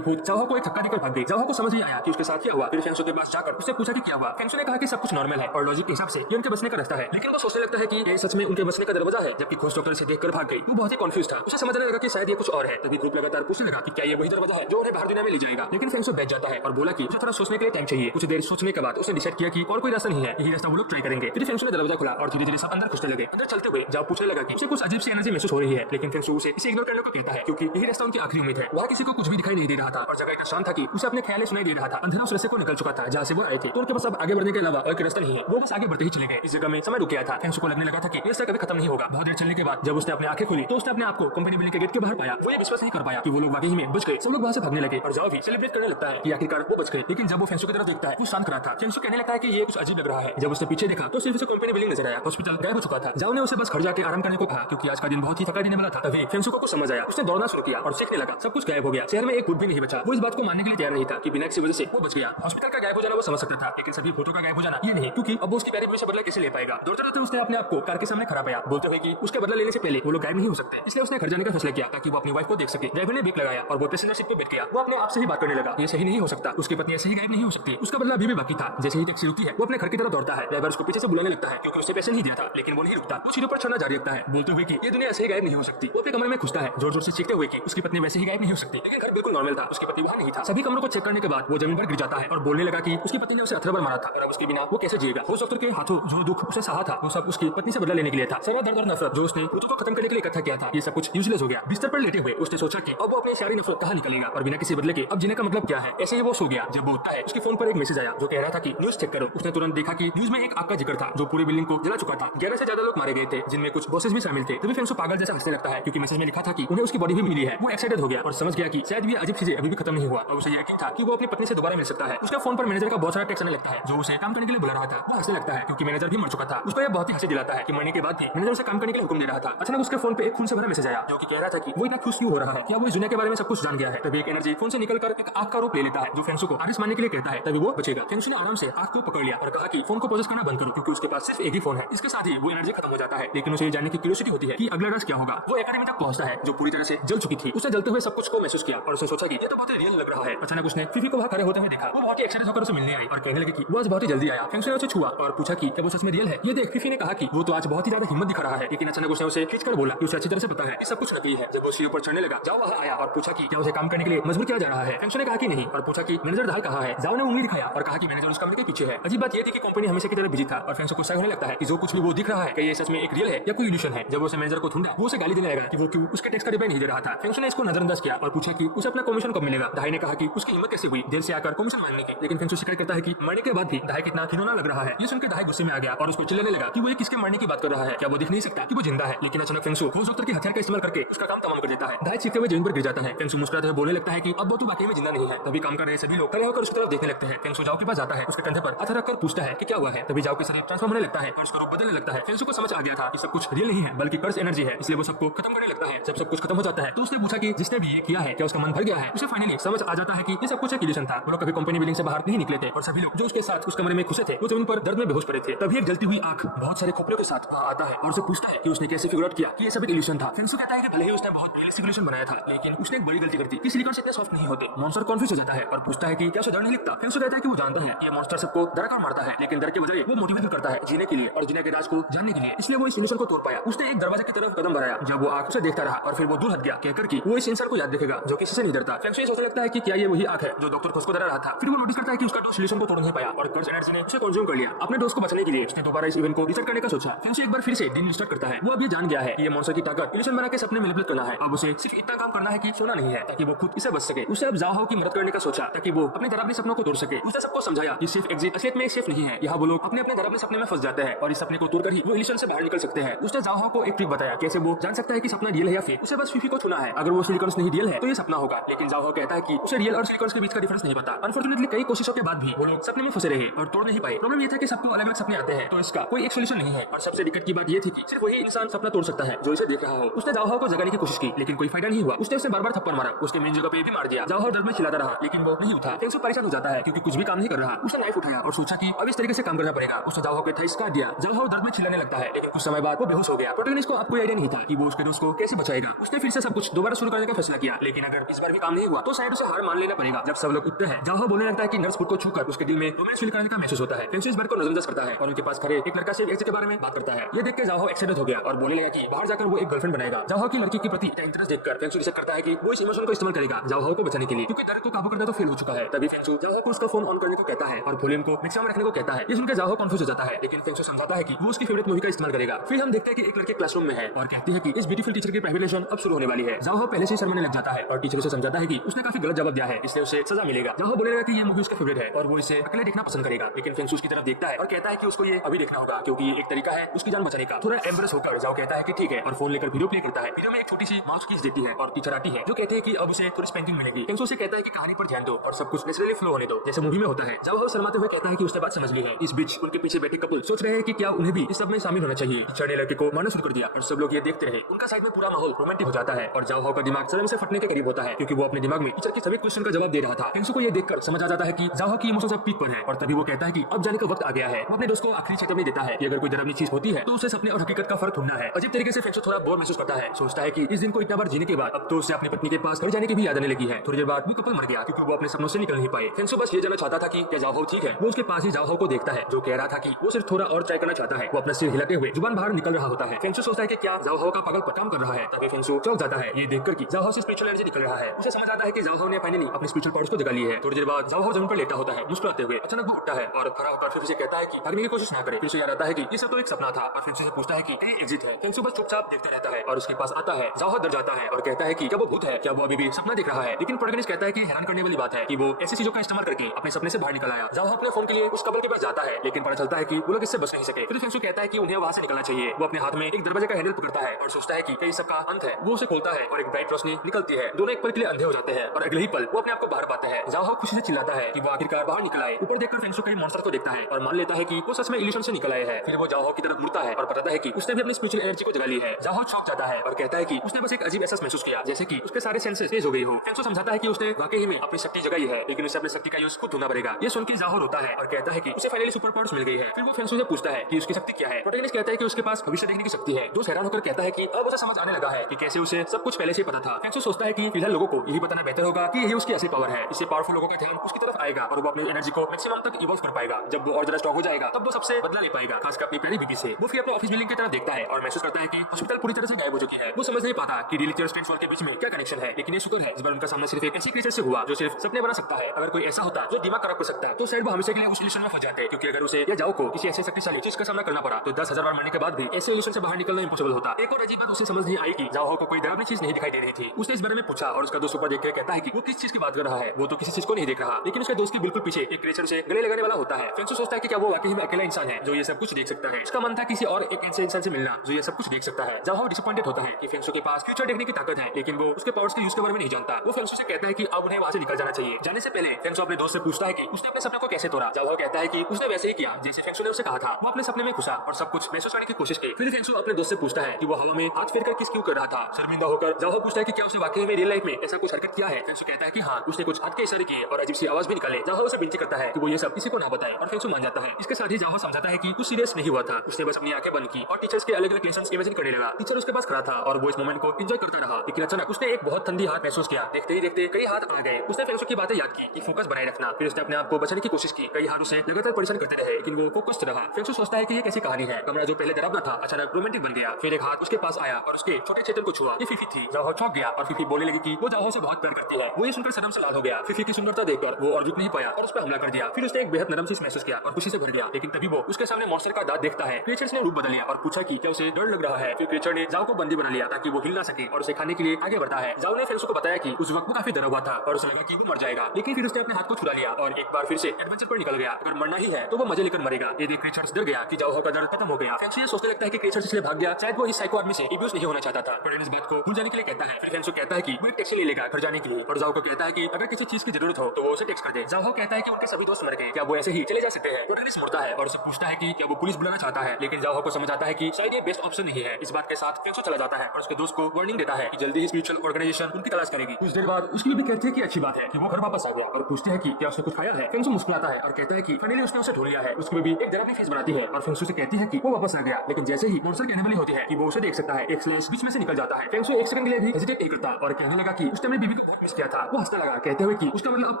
भूत जाओ को एक धक्का देकर भाग गई। जाओ को समझ नहीं आया कि उसके साथ क्या हुआ। फिर फेंगशु के पास जाकर उससे पूछा कि क्या हुआ। फेंगशु ने कहा कि सब कुछ नॉर्मल है और लॉजिक के हिसाब से ये उनके बचने का रास्ता है, लेकिन वो सोचने लगता है कि ये सच में उनके बचने का दरवाजा है, जबकि खोज डॉक्टर से देखकर भाग गई। वो बहुत ही कंफ्यूज था। उसे समझने लगा कि शायद ये कुछ और है। तभी भूत लगातार पूछने लगा कि क्या ये वही दरवाजा है जो उन्हें बाहर दुनिया में ले जाएगा। लेकिन फेंगशु बैठ जाता है और बोला कि उसे थोड़ा सोचने के लिए टाइम चाहिए। कुछ देर सोचने के बाद उसने डिसाइड किया कि और कोई रास्ता नहीं है, यही रास्ता वो लोग ट्राई करेंगे। फिर फेंगशु ने दरवाजा खोला और धीरे धीरे सब अंदर घुसने लगे। अंदर चलते हुए जाओ पूछने लगा कि उसे कुछ अजीब सी एनर्जी महसूस हो रही है, लेकिन फेंगशु उसे इसे इग्नोर करने को कहता है क्योंकि यही रास्ता उनकी आखिरी उम्मीद है। वहाँ किसी को कुछ भी दिखाई नहीं दे रहा था और जगह इतना शांत था कि उसे अपने ख्याल सुनाई दे रहा था। अंधेरा उस रास्ते को निकल चुका था जहाँ से वो आए थे, तो उनके पास अब आगे बढ़ने के अलावा और कोई रास्ता नहीं है। वो बस आगे बढ़ते ही चले गए। इस जगह में समय रुक गया था। फेंगशु को लगने लगा था कि रास्ता कभी खत्म नहीं होगा। बहुत देर चलने के बाद जब उसने अपनी आंखें खोली तो उसने अपने आप को कंपनी बिल्डिंग के गेट के बाहर पाया। वो ये विश्वास नहीं कर पाया कि वो लोग वाकई में बच गए। सब लोग वहाँ से भागने लगे और जाओ भी सेलिब्रेट करने लगता है कि आखिरकार वो बच गए। लेकिन जब वो फेंगशु की तरफ देखता है वो शांत खड़ा था। फेंगशु कहने लगता है कि ये कुछ अजीब लग रहा है। जब उसने पीछे देखा तो सिर्फ उसे कंपनी बिल्डिंग नजर आया। हॉस्पिटल गायब हो चुका था। जाओ ने उसे बस घर जाके आराम करने को कहा क्योंकि आज का दिन बहुत ही थका देने वाला था। तभी फेंगशु को कुछ समझ आया। उसने दौड़ना शुरू किया और सीखने लगा। सब कुछ गायब हो गया। शहर में एक भूत भी नहीं बचा। वो इस बात को मानने के लिए तैयार नहीं था कि बिना किसी वजह से वो बच गया। हॉस्पिटल का गायब हो जाना वो समझ सकता था, लेकिन सभी भूतों का गायब हो जाना ये नहीं, क्योंकि अब वो उसकी प्यारी बीवी से बदला कैसे ले पाएगा। दौड़ते दौड़ते उसने अपने आप को कार के सामने खड़ा पाया, बोलते हुए कि उसके बदला लेने से पहले वो लोग गायब नहीं हो सकते। इसलिए उसने घर जाने का फैसला किया ताकि वो अपनी वाइफ को देख सके। ड्राइवर ने ब्रेक लगाया और वो पैसेंजर सीट पे बैठ गया। वो अपने आप से ही बात करने लगा। ये सही नहीं हो सकता। उसकी पत्नी ऐसे ही गायब नहीं हो सकती। उसका बदला अभी भी बाकी था। जैसे ही टैक्सी रुकती है वो अपने घर की तरफ दौड़ता है। ड्राइवर उसको पीछे से बुलाने लगता है क्योंकि उसने पैसे नहीं दिया था, लेकिन वो नहीं रुकता। वो सीढ़ियों पर चढ़ना जारी रखता है, बोलते हुए कि ये दुनिया ऐसे ही गायब नहीं हो सकती। वो अपने कमरे में घुसता है, जोर जोर से चीखते हुए कि उसकी पत्नी वैसे ही गायब नहीं हो सकती। लेकिन घर बिल्कुल नॉर्मल था। उसकी पत्नी वहाँ नहीं था। सभी कमरों को चेक करने के बाद वो जमीन पर गिर जाता है और बोलने लगा कि उसकी पत्नी ने उसे अथर्वर मारा था और अब उसके बिना वो कैसे जिएगा। होस्ट डॉक्टर के हाथों जो दुख उसे सहा था वो सब उसकी पत्नी से बदला लेने के लिए था। सारा दर्द और नफरत जो उसने भूतों को खत्म करने के लिए इकट्ठा किया था ये सब कुछ यूजलेस हो गया। बिस्तर पर लेटे हुए उसने सोचा कि अब वो अपनी सारी नफरत कहाँ निकलेगा और बिना किसी बदले के अब जीने का मतलब क्या है। ऐसे ही वो सो गया। जब वो उठता है उसके फोन पर एक मैसेज आया जो कह रहा था कि न्यूज चेक करो। उसने तुरंत देखा कि न्यूज में एक आग का जिक्र था जो पूरी बिल्डिंग को जला चुका था। 11 से ज्यादा लोग मारे गए थे जिनमें कुछ बॉसेस भी शामिल थे। तभी फेंगशु पागल जैसा हंसने लगता है क्योंकि मैसेज में लिखा था कि उन्हें उसकी बॉडी भी मिली है। वो एक्साइटेड हो गया और समझ गया कि शायद ये अजीब चीजें अभी भी खत्म नहीं हुआ और उसे यकीन था कि वो अपनी पत्नी से दोबारा मिल सकता है। उसका फोन पर मैनेजर का बहुत सारा टेक्स्ट आने लगता है जो उसे काम करने के लिए बुला रहा था। वो हंसने लगता है क्योंकि मैनेजर भी मर चुका था। उसको यह बहुत ही हंसी दिलाता है कि मरने के बाद भी मैनेजर उसे काम करने के लिए हुक्म दे रहा था। अचानक उसके फोन पे एक खून से भरा मैसेज आया जो कि कह रहा था कि वो इतना खुश क्यों हो रहा है, क्या वो इस दुनिया के बारे में सब कुछ जान गया है। तभी एक एनर्जी फोन से निकलकर एक आग का रूप ले लेता है जो फेंगशु को आरिस मारने के लिए कहता है। तभी वो बचेगा। फेंगशु ने आराम से आग को पकड़ लिया और कहा कि फोन को प्रोसेस करना बंद करो क्योंकि उसके पास सिर्फ एक ही फोन है। इसके साथ ही वो एनर्जी खत्म हो जाता है, लेकिन उसे जानने की क्यूरियोसिटी होती है कि अगला राज क्या होगा। वो एकेडमी तक पहुंचता है जो पूरी तरह से जल चुकी थी। उसने जलते हुए सब कुछ को महसूस किया और उसने सोचा कि ये तो बहुत ही रियल लग रहा है। अचानक उसने फीफी को वहां खड़े होते हुए देखा। वो बहुत ही एक्साइटेड होकर उसे मिलने आई और कहने लगी कि वो आज बहुत ही जल्दी आया। फेंगशु ने उसे छुआ और पूछा कि क्या वो सच में रियल है। ये देख फीफी ने कहा कि वो तो आज बहुत ही ज्यादा हिम्मत दिखा रहा है, लेकिन अचानक उसने उसे खींचकर बोला कि उसे अच्छी तरह से पता है कि सब कुछ नकली है। जब वो सीढ़ियों पर चढ़ने लगा जाओ वहां आया और पूछा कि क्या उसे काम करने के लिए मजबूर किया जा रहा है। फेंगशु ने कहा कि नहीं और पूछा कि मैनेजर दाल कहाँ है। जाओ ने उंगली दिखाया और कहा कि मैनेजर उस कमरे के पीछे है। अजीब बात ये थी कि कंपनी हमेशा की तरह बिजी था और फेंगशु को शक होने लगता है कि जो कुछ भी वो दिख रहा है कि ये सच में एक रियल है या कोई इल्यूशन है। जब उसे मैनेजर को ढूंढा वो उसे गाली देने लगा कि वो क्यों उसके टैक्स का रिप्लाई नहीं दे रहा था। फेंगशु ने इसको नजरअंदाज किया और पूछा कि उसे अपना कमीशन कब मिलेगा। दाई ने कहा कि उसकी हिम्मत कैसे हुई देर से आकर कमीशन मांगने की, लेकिन फेंगशु शिकायत करता है कि मरने के बाद भी दाई कितना खिलौना लग रहा है। ये सुनकर दाई गुस्से में आ गया और उसको चिल्लाने लगा कि वो किसके मरने की बात कर रहा है, क्या वो दिख नहीं सकता कि वो जिंदा है। लेकिन अचानक फेंगशु होस्ट डॉक्टर के हथियार का इस्तेमाल करके उसका काम तमाम कर देता है। दाई चीखते हुए जमीन पर गिर जाता है। फेंगशु मुस्कुराते हुए बोलने लगता है कि अब वो तो वाकई में जिंदा नहीं है। तभी काम कर रहे सभी लोग खड़े होकर उसकी तरफ देखने लगते हैं। फेंगशु जाओ के पास जाता है, उसके कंधे पर हथेली रखकर पूछता है कि क्या हुआ है। तभी जाओ के शरीर ट्रांसफॉर्म होने लगता है और उसका रूप बदलने लगता है। फेंगशु को समझ आ गया था कि सब कुछ रियल नहीं है बल्कि कर्स एनर्जी है, इसलिए वो सबको खत्म करने लगता है। जब सब कुछ खत्म हो जाता है तो उसने पूछा कि जिसने भी ये किया है क्या उसका मन भर गया है। उसे फाइनली समझ आ जाता है कि ये सब कुछ एक इल्यूशन था। वो लोग कभी कंपनी बिल्डिंग से बाहर नहीं निकले थे और सभी लोग जो उसके साथ उस कमरे में घुसे थे वो जमीन पर दर्द में बेहोश पड़े थे। तभी एक जलती हुई आंख बहुत सारे खोपड़ियों के साथ आता है और उसे पूछता है कि उसने कैसे फिगर आउट किया कि ये सब एक इल्यूशन था। फेंगशु कहता है कि भले ही उसने बहुत रियलिस्टिक इल्यूशन बनाया था, लेकिन उसने एक बड़ी गलती कर दी कि सिलिकॉन से इतने सॉफ्ट नहीं होते। मॉन्स्टर कॉन्फ्यूज हो जाता है और पूछता है कि क्या उसे डर नहीं लगता। फेंगशु कहता है कि वो जानता है ये मॉन्स्टर सबको डरा कर मारता है, लेकिन डर के बजाय वो मोटिवेट करता है जीने के लिए और जीने के राज को जानने के लिए, इसलिए वो इस इल्यूशन को तोड़ पाया। उसने एक दरवाजे की तरफ कदम बढ़ाया। जब वो आंख से देखता रहा और फिर वो दूर हट गया कहकर कि वो इस इंसान को याद रखेगा जो किसी से नहीं डरता। फेंगशु सोचने लगता है कि क्या ये वही आंख है जो डॉक्टर को डरा रहा था। फिर वो नोटिस करता है कि उसका डोज इल्यूशन को तोड़ नहीं पाया और कर्स एनर्जी ने उसे कंज्यूम कर लिया। अपने दोस्त को बचने के लिए उसने दोबारा इस इवेंट को रिसेट करने का सोचा। फेंगशु एक बार फिर से दिन स्टार्ट करता है। वो अब ये जान गया है कि ये मॉन्स्टर की ताकत इल्यूशन बना के सपने मैनिपुलेट करना है। अब उसे सिर्फ इतना काम करना है कि सोना नहीं है ताकि वो खुद इसे बच सके। उसे अब जाओ की मदद करने का सोचा ताकि वो अपने डरावने सपनों को तोड़ सके। उसने सबको समझाया कि सिर्फ एग्जिट असलियत में सेफ नहीं है। यहाँ वो लोग अपने अपने डरावने सपने में फंस जाते हैं और इस सपने को तोड़कर ही वो इल्यूशन से बाहर निकल सकते हैं। उसने जाओ को एक ट्रिक बताया कैसे वो जान सकता है कि सपना रियल है या फेक। उसे बस फीफी को छूना है। अगर वो सिलिकॉन नहीं रियल है तो ये सपना होगा, लेकिन जाओ कहता है कि उसे रियल और सिलिकॉन के बीच का डिफरेंस नहीं पता। अनफॉर्चुनेटली कई कोशिशों के बाद भी वो लोग सपने में फंसे रहे और तोड़ नहीं पाए। प्रॉब्लम ये था कि सबको अलग अलग अलग सपने आते हैं तो इसका कोई एक सोल्यूशन नहीं है। और सबसे दिक्कत की बात ये थी कि सिर्फ वही इंसान सपना तोड़ सकता है जो इसे देख रहा हो। उसने जाओहाओ को जगाने की कोशिश की लेकिन कोई फायदा नहीं हुआ। उसने उसे बार-बार थप्पड़ मारा, उसके मेन जगह पे भी मार दिया। जाओहाओ दर्द में चिल्लाता रहा लेकिन वो नहीं उठा। फेंगशु परेशान हो जाता है क्योंकि कुछ भी काम नहीं कर रहा। उसने नाइफ उठाया और सोचा कि अब इस तरीके से काम करना पड़ेगा। उसने जाओहाओ के थाइस काट दिया। जाओहाओ दर्द में चिल्लाने लगता है लेकिन कुछ समय बाद वो बेहोश हो गया। प्रोटैगनिस्ट को अब कोई आइडिया नहीं था कि वो उसके दोस्त को कैसे बचाएगा। उसने फिर से सब कुछ दोबारा शुरू करने का फैसला किया लेकिन अगर इस बार भी काम नहीं हुआ तो शायद उसे हार मान लेना पड़ेगा। जब सब लोग उठते हैं जाओहाओ बोलने लगता है कि नर्स खुद को छूकर उसके दिल में रोमांस फील करने का महसूस होता है। फेंगशु इस बात को नजरअंदाज करता है और उनके पास खड़े एक लड़का से एक्स के बारे में बात करता है। ये देख के जाओहाओ एक्साइटेड हो गया और बोलने लगा कि बाहर जाकर वो एक गर्लफ्रेंड बनाएगा। जाओहाओ की लड़की के प्रति इंटरेस्ट देखकर फेंगशु डिसाइड करता है कि वो इस इमोशन को इस्तेमाल करेगा जाओहाओ को बचाने के लिए, क्योंकि दर्द को काबू करना तो फेल हो चुका है। तभी फेंगशु जाओहाओ को उसका फोन ऑन करने को कहता है और वॉल्यूम को मैक्सिमम रखने को कहता है। ये सुनकर जाओहाओ कंफ्यूज हो जाता है लेकिन फेंगशु समझाता है कि वो उसकी फेवरेट मूवी का इस्तेमाल करेगा। फिर हम देखते हैं कि एक लड़की क्लासरूम में है और कहती है कि इस ब्यूटीफुल टीचर की प्राइवेट लेसन अब शुरू होने वाली है। जाओहाओ पहले से ही शर्माने लग जाता है और टीचर उसे समझाता है कि उसने काफी गलत जवाब दिया है इसलिए उसे सजा मिलेगा। जाओहाओ बोलने लगा कि ये मूवी उसका फेवरेट है और वो इसे अकेले देखना पसंद करेगा। लेकिन फेंगशु उसकी तरफ देखता है और कहता है कि उसको ये अभी देखना होगा क्योंकि एक तरीका है उसकी जान बचाने का। थोड़ा एम्बरेस होकर जाओ कहता है कि ठीक है और फोन लेकर वीडियो प्ले करता है। वीडियो में एक छोटी सी माउस कीज देती है और टीचर आती है जो कहते हैं कि अब उसे थोड़ी स्पेंकिंग मिलेगी। फेंगशु से कहता है कि कहानी पर ध्यान दो और सब कुछ नेचुरली फ्लो होने दो जैसे मूवी में होता है। जाओहाओ शर्माते हुए कहता है कि उसने बात समझ ली है। इस बीच उनके पीछे बैठे कपल सोच रहे हैं कि क्या उन्हें भी इस सब में शामिल होना चाहिए। टीचर ने लड़के को मारना शुरू कर दिया और सब लोग ये देखते रहे। उनका साइड में पूरा माहौल रोमांटिक हो जाता है और जाओहाओ का दिमाग सदमे से फटने के करीब होता है क्योंकि वो अपने दिमाग में टीचर के सभी क्वेश्चन का जवाब दे रहा था। फेंगशु को ये देखकर समझ आ जाता है कि जाओहाओ की इमोशंस अब पीक पर है और तभी वो कहता है कि अब जाने का वक्त आ गया है। वो अपने दोस्त को आखिरी चेतावनी देता है कि अगर कोई डरावनी चीज होती है तो उसे सपने और हकीकत का फर्क ढूंढना है। अजीब तरीके से फेंगशु थोड़ा बोर महसूस करता है। सोचता है कि इस दिन को इतना बार जीने के बाद अब तो उसे अपनी पत्नी के पास घर जाने की भी याद आने लगी है। थोड़ी देर बाद वो कपल मर गया क्योंकि वो अपने सपनों से निकल नहीं पाए। फेंगशु बस ये जानना चाहता था कि क्या जाओहाओ ठीक है। वो उसके पास ही जाओहाओ को देखता है जो कह रहा था कि वो सिर्फ थोड़ा और ट्राई करना चाहता है। वो अपना सिर हिलाते हुए जुबान बाहर निकल रहा होता है। फेंगशु सोचता है कि क्या जाओहाओ का पागल काम कर रहा है। तभी फेंगशु चौंक जाता है ये देखकर कि जाओहाओ से स्पिरिचुअल एनर्जी निकल रहा है। उसे समझ आता है कि जाओहाओ ने फाइनली अपनी स्पिरिचुअल पावर्स को जगा ली है। थोड़ी देर बाद जाओहाओ जमीन पर लेटा होता है मुस्कुराते हुए। अचानक वो उठता है और खड़ा होकर फिर उसे कहता है कि भागने की कोशिश ना करे। फिर उसे याद आता है कि ये सब तो एक सपना था और फिर उसे पूछता है कि कहीं एग्जिट है। फेंगशु बस चुपचाप देखते रहता है और उसके पास आता है। जाओहाओ डर जाता है और कहता है कि क्या वो भूत है, क्या वो अभी भी सपना देख रहा है। लेकिन प्रोटैगनिस्ट कहता है कि हैरान करने वाली बात है कि वो ऐसी चीजों का इस्तेमाल करके अपने सपने से बाहर निकल आया। जाओहाओ अपने फोन के लिए उस कपल के पास जाता है लेकिन पता चलता है कि वो लोग इससे बच नहीं सके। फिर फेंगशु कहता है कि उन्हें वहां से निकलना चाहिए। वो अपने हाथ में एक दरवाजे का हैंडल पकड़ता है और सोचता है कि कहीं सबका अंत है। वो उसे खोलता है और एक ब्राइट रोशनी निकलती है। दोनों एक पल के लिए अंधे हो जाते हैं और अगले ही पल वो अपने आप को बाहर पाते हैं। जाओहाओ खुशी से चिल्लाता है कि वो आखिरकार बाहर निकल आए। ऊपर देखकर फेंगशु कई मॉन्स्टर को देखता है और मान लेता है कि वो सच में इल्यूशन से निकल आए हैं। फिर वो जाओहाओ की तरफ मुड़ता है और बताता है कि उसने भी अपनी स्पिरिचुअल एनर्जी को जगा ली है। जाओहाओ चौंक जाता है और कहता है कि उसने बस एक अजीब एहसास महसूस किया जैसे कि उसके सारे सेंसेस तेज हो गई हो। फेंगशु समझाता है कि उसने वाकई में अपनी शक्ति जगाई है लेकिन उसे अपनी शक्ति का यूज खुद ढूंढना पड़ेगा। ये सुन के जाओहाओ रोता है और कहता है कि उसे फाइनली सुपर पावर्स मिल गई है। फिर वो फेंगशु से पूछता है कि उसकी शक्ति क्या है। प्रोटैगनिस्ट कहता है कि उसके पास भविष्य देखने की शक्ति है। दोस्त हैरान होकर कहता है कि अब उसे समझ आने लगा है कि कैसे उसे सब कुछ पहले से पता था। फेंगशु सोचता है कि फिलहाल लोगों को यही बताना बेहतर होगा कि यही उसकी असली पावर है। इससे पावरफुल लोगों का ध्यान उसकी तरफ आएगा और वो अपनी एनर्जी को मैक्सिमम तक इवॉल्व कर पाएगा। जब वो और ज्यादा स्ट्रॉन्ग हो जाएगा तब वो सबसे बदला ले पाएगा, खासकर अपनी प्यारी बीबी से। वो फिर अपने ऑफिस बिल्डिंग की तरफ देखता है और महसूस करता है कि हॉस्पिटल पूरी तरह से गायब हो चुकी है। वो समझ नहीं पाता कि रियलिटी और स्ट्रेंज वर्ल्ड के बीच में क्या कनेक्शन है। लेकिन ये शुक्र है इस बार उनका सामना सिर्फ एक ऐसी क्रिएचर से हुआ जो सिर्फ सपने बना सकता है। अगर कोई ऐसा होता जो दिमाग खराब कर सकता तो शायद वो हमेशा के लिए उस इल्यूशन में फंस जाते, क्योंकि अगर उसे या जाओ को किसी ऐसे शक्तिशाली चीज का सामना करना पड़ा तो 10,000 बार मरने के बाद भी ऐसे इल्यूशन से बाहर निकलना इम्पॉसिबल होता। एक और अजीब बात उसे समझ नहीं आई कि जाओहाओ को कोई डरावनी चीज नहीं दिखाई दे रही थी। उसने इस बारे में पूछा और उसका दोस्त ऊपर देख कर कहता है कि वो किस चीज की बात कर रहा है। वो तो किसी चीज को नहीं देख रहा, लेकिन उसके दोस्त के बिल्कुल पीछे एक क्रिएचर से गले लगाने वाला होता है। फेंगशु सोचता है कि क्या वो वाकई में अकेला इंसान है जो ये सब कुछ देख सकता है। उसका मन था किसी और एक ऐसे इंसान से मिलना जो ये सब कुछ देख सकता है। जाओहाओ डिसअपॉइंटेड होता है कि फेंगशु के पास फ्यूचर देखने की ताकत है लेकिन वो उसके पावर्स के यूज के बारे में नहीं जानता। वो फेंगशु से कहता है कि अब उन्हें वहां से निकल जाना चाहिए। जाने से पहले फेंगशु अपने दोस्त से पूछता है कि उसने अपने सपने को कैसे तोड़ा। जाओहाओ कहता है कि उसने वैसे ही किया जैसे फेंगशु ने उसे कहा था। वो अपने सपने में घुसा और सब कुछ महसूस करने की कोशिश की। फिर फेंगशु अपने दोस्त से पूछता है कि वो हवा में हाथ फेरकर किस क्यों कर रहा था। शर्मिंदा होकर जाओहाओ पूछता है कि क्या उसने वाकई में रियल लाइफ में ऐसा कुछ हरकत किया है। फेंगशु कहता है कि हाँ, उसने कुछ हाथ के इशारे किए और अजीब सी आवाज भी निकाले। जाओहाओ उसे विनती करता है कि वो ये सब किसी को ना बताए और फेंगशु मान जाता है। इसके साथ ही जाओहाओ समझाता है कि कुछ सीरियस नहीं हुआ था। उसने बस अपनी आंखें बंद की और टीचर्स के अलग अलग लेसन्स इमेजिन करने लगा। टीचर उसके पास खड़ा था और वो इस मोमेंट को एंजॉय करता रहा। लेकिन अचानक उसने एक बहुत ठंडी हाथ महसूस किया। देखते ही देखते कई हाथ आ गए। उसने फेंगशु की बातें याद की कि फोकस बनाए रखना। फिर उसने अपने आप को बचाने की कोशिश की। कई हाथ उसे लगातार परेशान करते रहे लेकिन वो फोकस्ड रहा। फेंगशु सोचता है कि ये कैसी कहानी है। कमरा जो पहले डरावना था अचानक रोमांटिक बन गया। फिर एक हाथ उसके पास आया और उसके छोटे चेतन को छुआ। ये फीफी थी। जाओहाओ चौंक गया और फीफी बोलने लगी कि वो जाओहाओ से बहुत प्यार करती है। वो ये सुनकर शर्म से लाल हो गया। फीफी की सुंदरता देखकर वो और रुक नहीं पाया और उस पर हमला कर दिया। फिर उसने एक बेहद नरम चीज महसूस किया और खुशी से भर गया। लेकिन तभी वो उसके सामने मॉन्स्टर का दांत देखता है। क्रिएचर्स ने रूप बदल लिया और पूछा कि क्या उसे डर लग रहा है। फिर क्रिएचर ने जाओ को बंदी बना लिया ताकि वो हिल ना सके और उसे खाने के लिए आगे बढ़ता है। जाओ ने फेंगशु को बताया कि उस वक्त वो काफी डरा हुआ था और उसे लगा कि वो मर जाएगा। लेकिन फिर उसने अपने हाथ को छुड़ा लिया और एक बार फिर से एडवेंचर पर निकल गया। अगर मरना ही है तो वो मजे लेकर मरेगा। ये देख क्रिएचर्स डर गया कि जाओहाओ का दर्द खत्म हो गया। फेंगशु ये सोचने लगता है कि क्रिएचर्स इसलिए भाग गया शायद वो इस साइको आदमी से अब्यूज नहीं होना चाहता था। पर इस बात को भूल जाने के लिए कहता है। फिर फेंगशु कहता है कि वो एक टैक्सी ले लेगा घर जाने के लिए और जाओ को कहता है कि अगर किसी चीज की जरूरत हो तो वो उसे टेक्स्ट कर दे। जाओहाओ कहता है कि उनके सभी दोस्त मर गए, क्या वो ऐसे ही चले जा सकते हैं। प्रोटैगनिस्ट मुड़ता आता है और उसे पूछता है कि क्या वो पुलिस बुलाना चाहता है, लेकिन जाओ को समझ आता है कि शायद ये बेस्ट ऑप्शन नहीं है। इस बात के साथ फेंगशु चला जाता है और उसके दोस्त को वार्निंग देता है कि जल्दी ही स्पिरिचुअल ऑर्गेनाइजेशन उनकी तलाश करेगी। कुछ देर बाद उसकी भी कहती है कि अच्छी बात है कि वो घर वापस आ गया और पूछते हैं कि क्या उसने कुछ खाया है। फेंगशु मुस्कुराता है और कहता है कि फाइनली उसने उसे ढूंढ लिया है। उसकी भी एक डरावनी फेस बनाती है और फेंगशु से कहती है कि वो वापस आ गया, लेकिन जैसे ही मॉन्स्टर कहने वाली होती है कि वो उसे देख सकता है, एक स्लैश बीच में से निकल जाता है। फेंगशु एक सेकंड के लिए भी हेजिटेट नहीं करता और कहने लगा कि उसने अपनी बीवी को मिस किया था। वो हंसने लगा कहते हुए कि उसका मतलब अब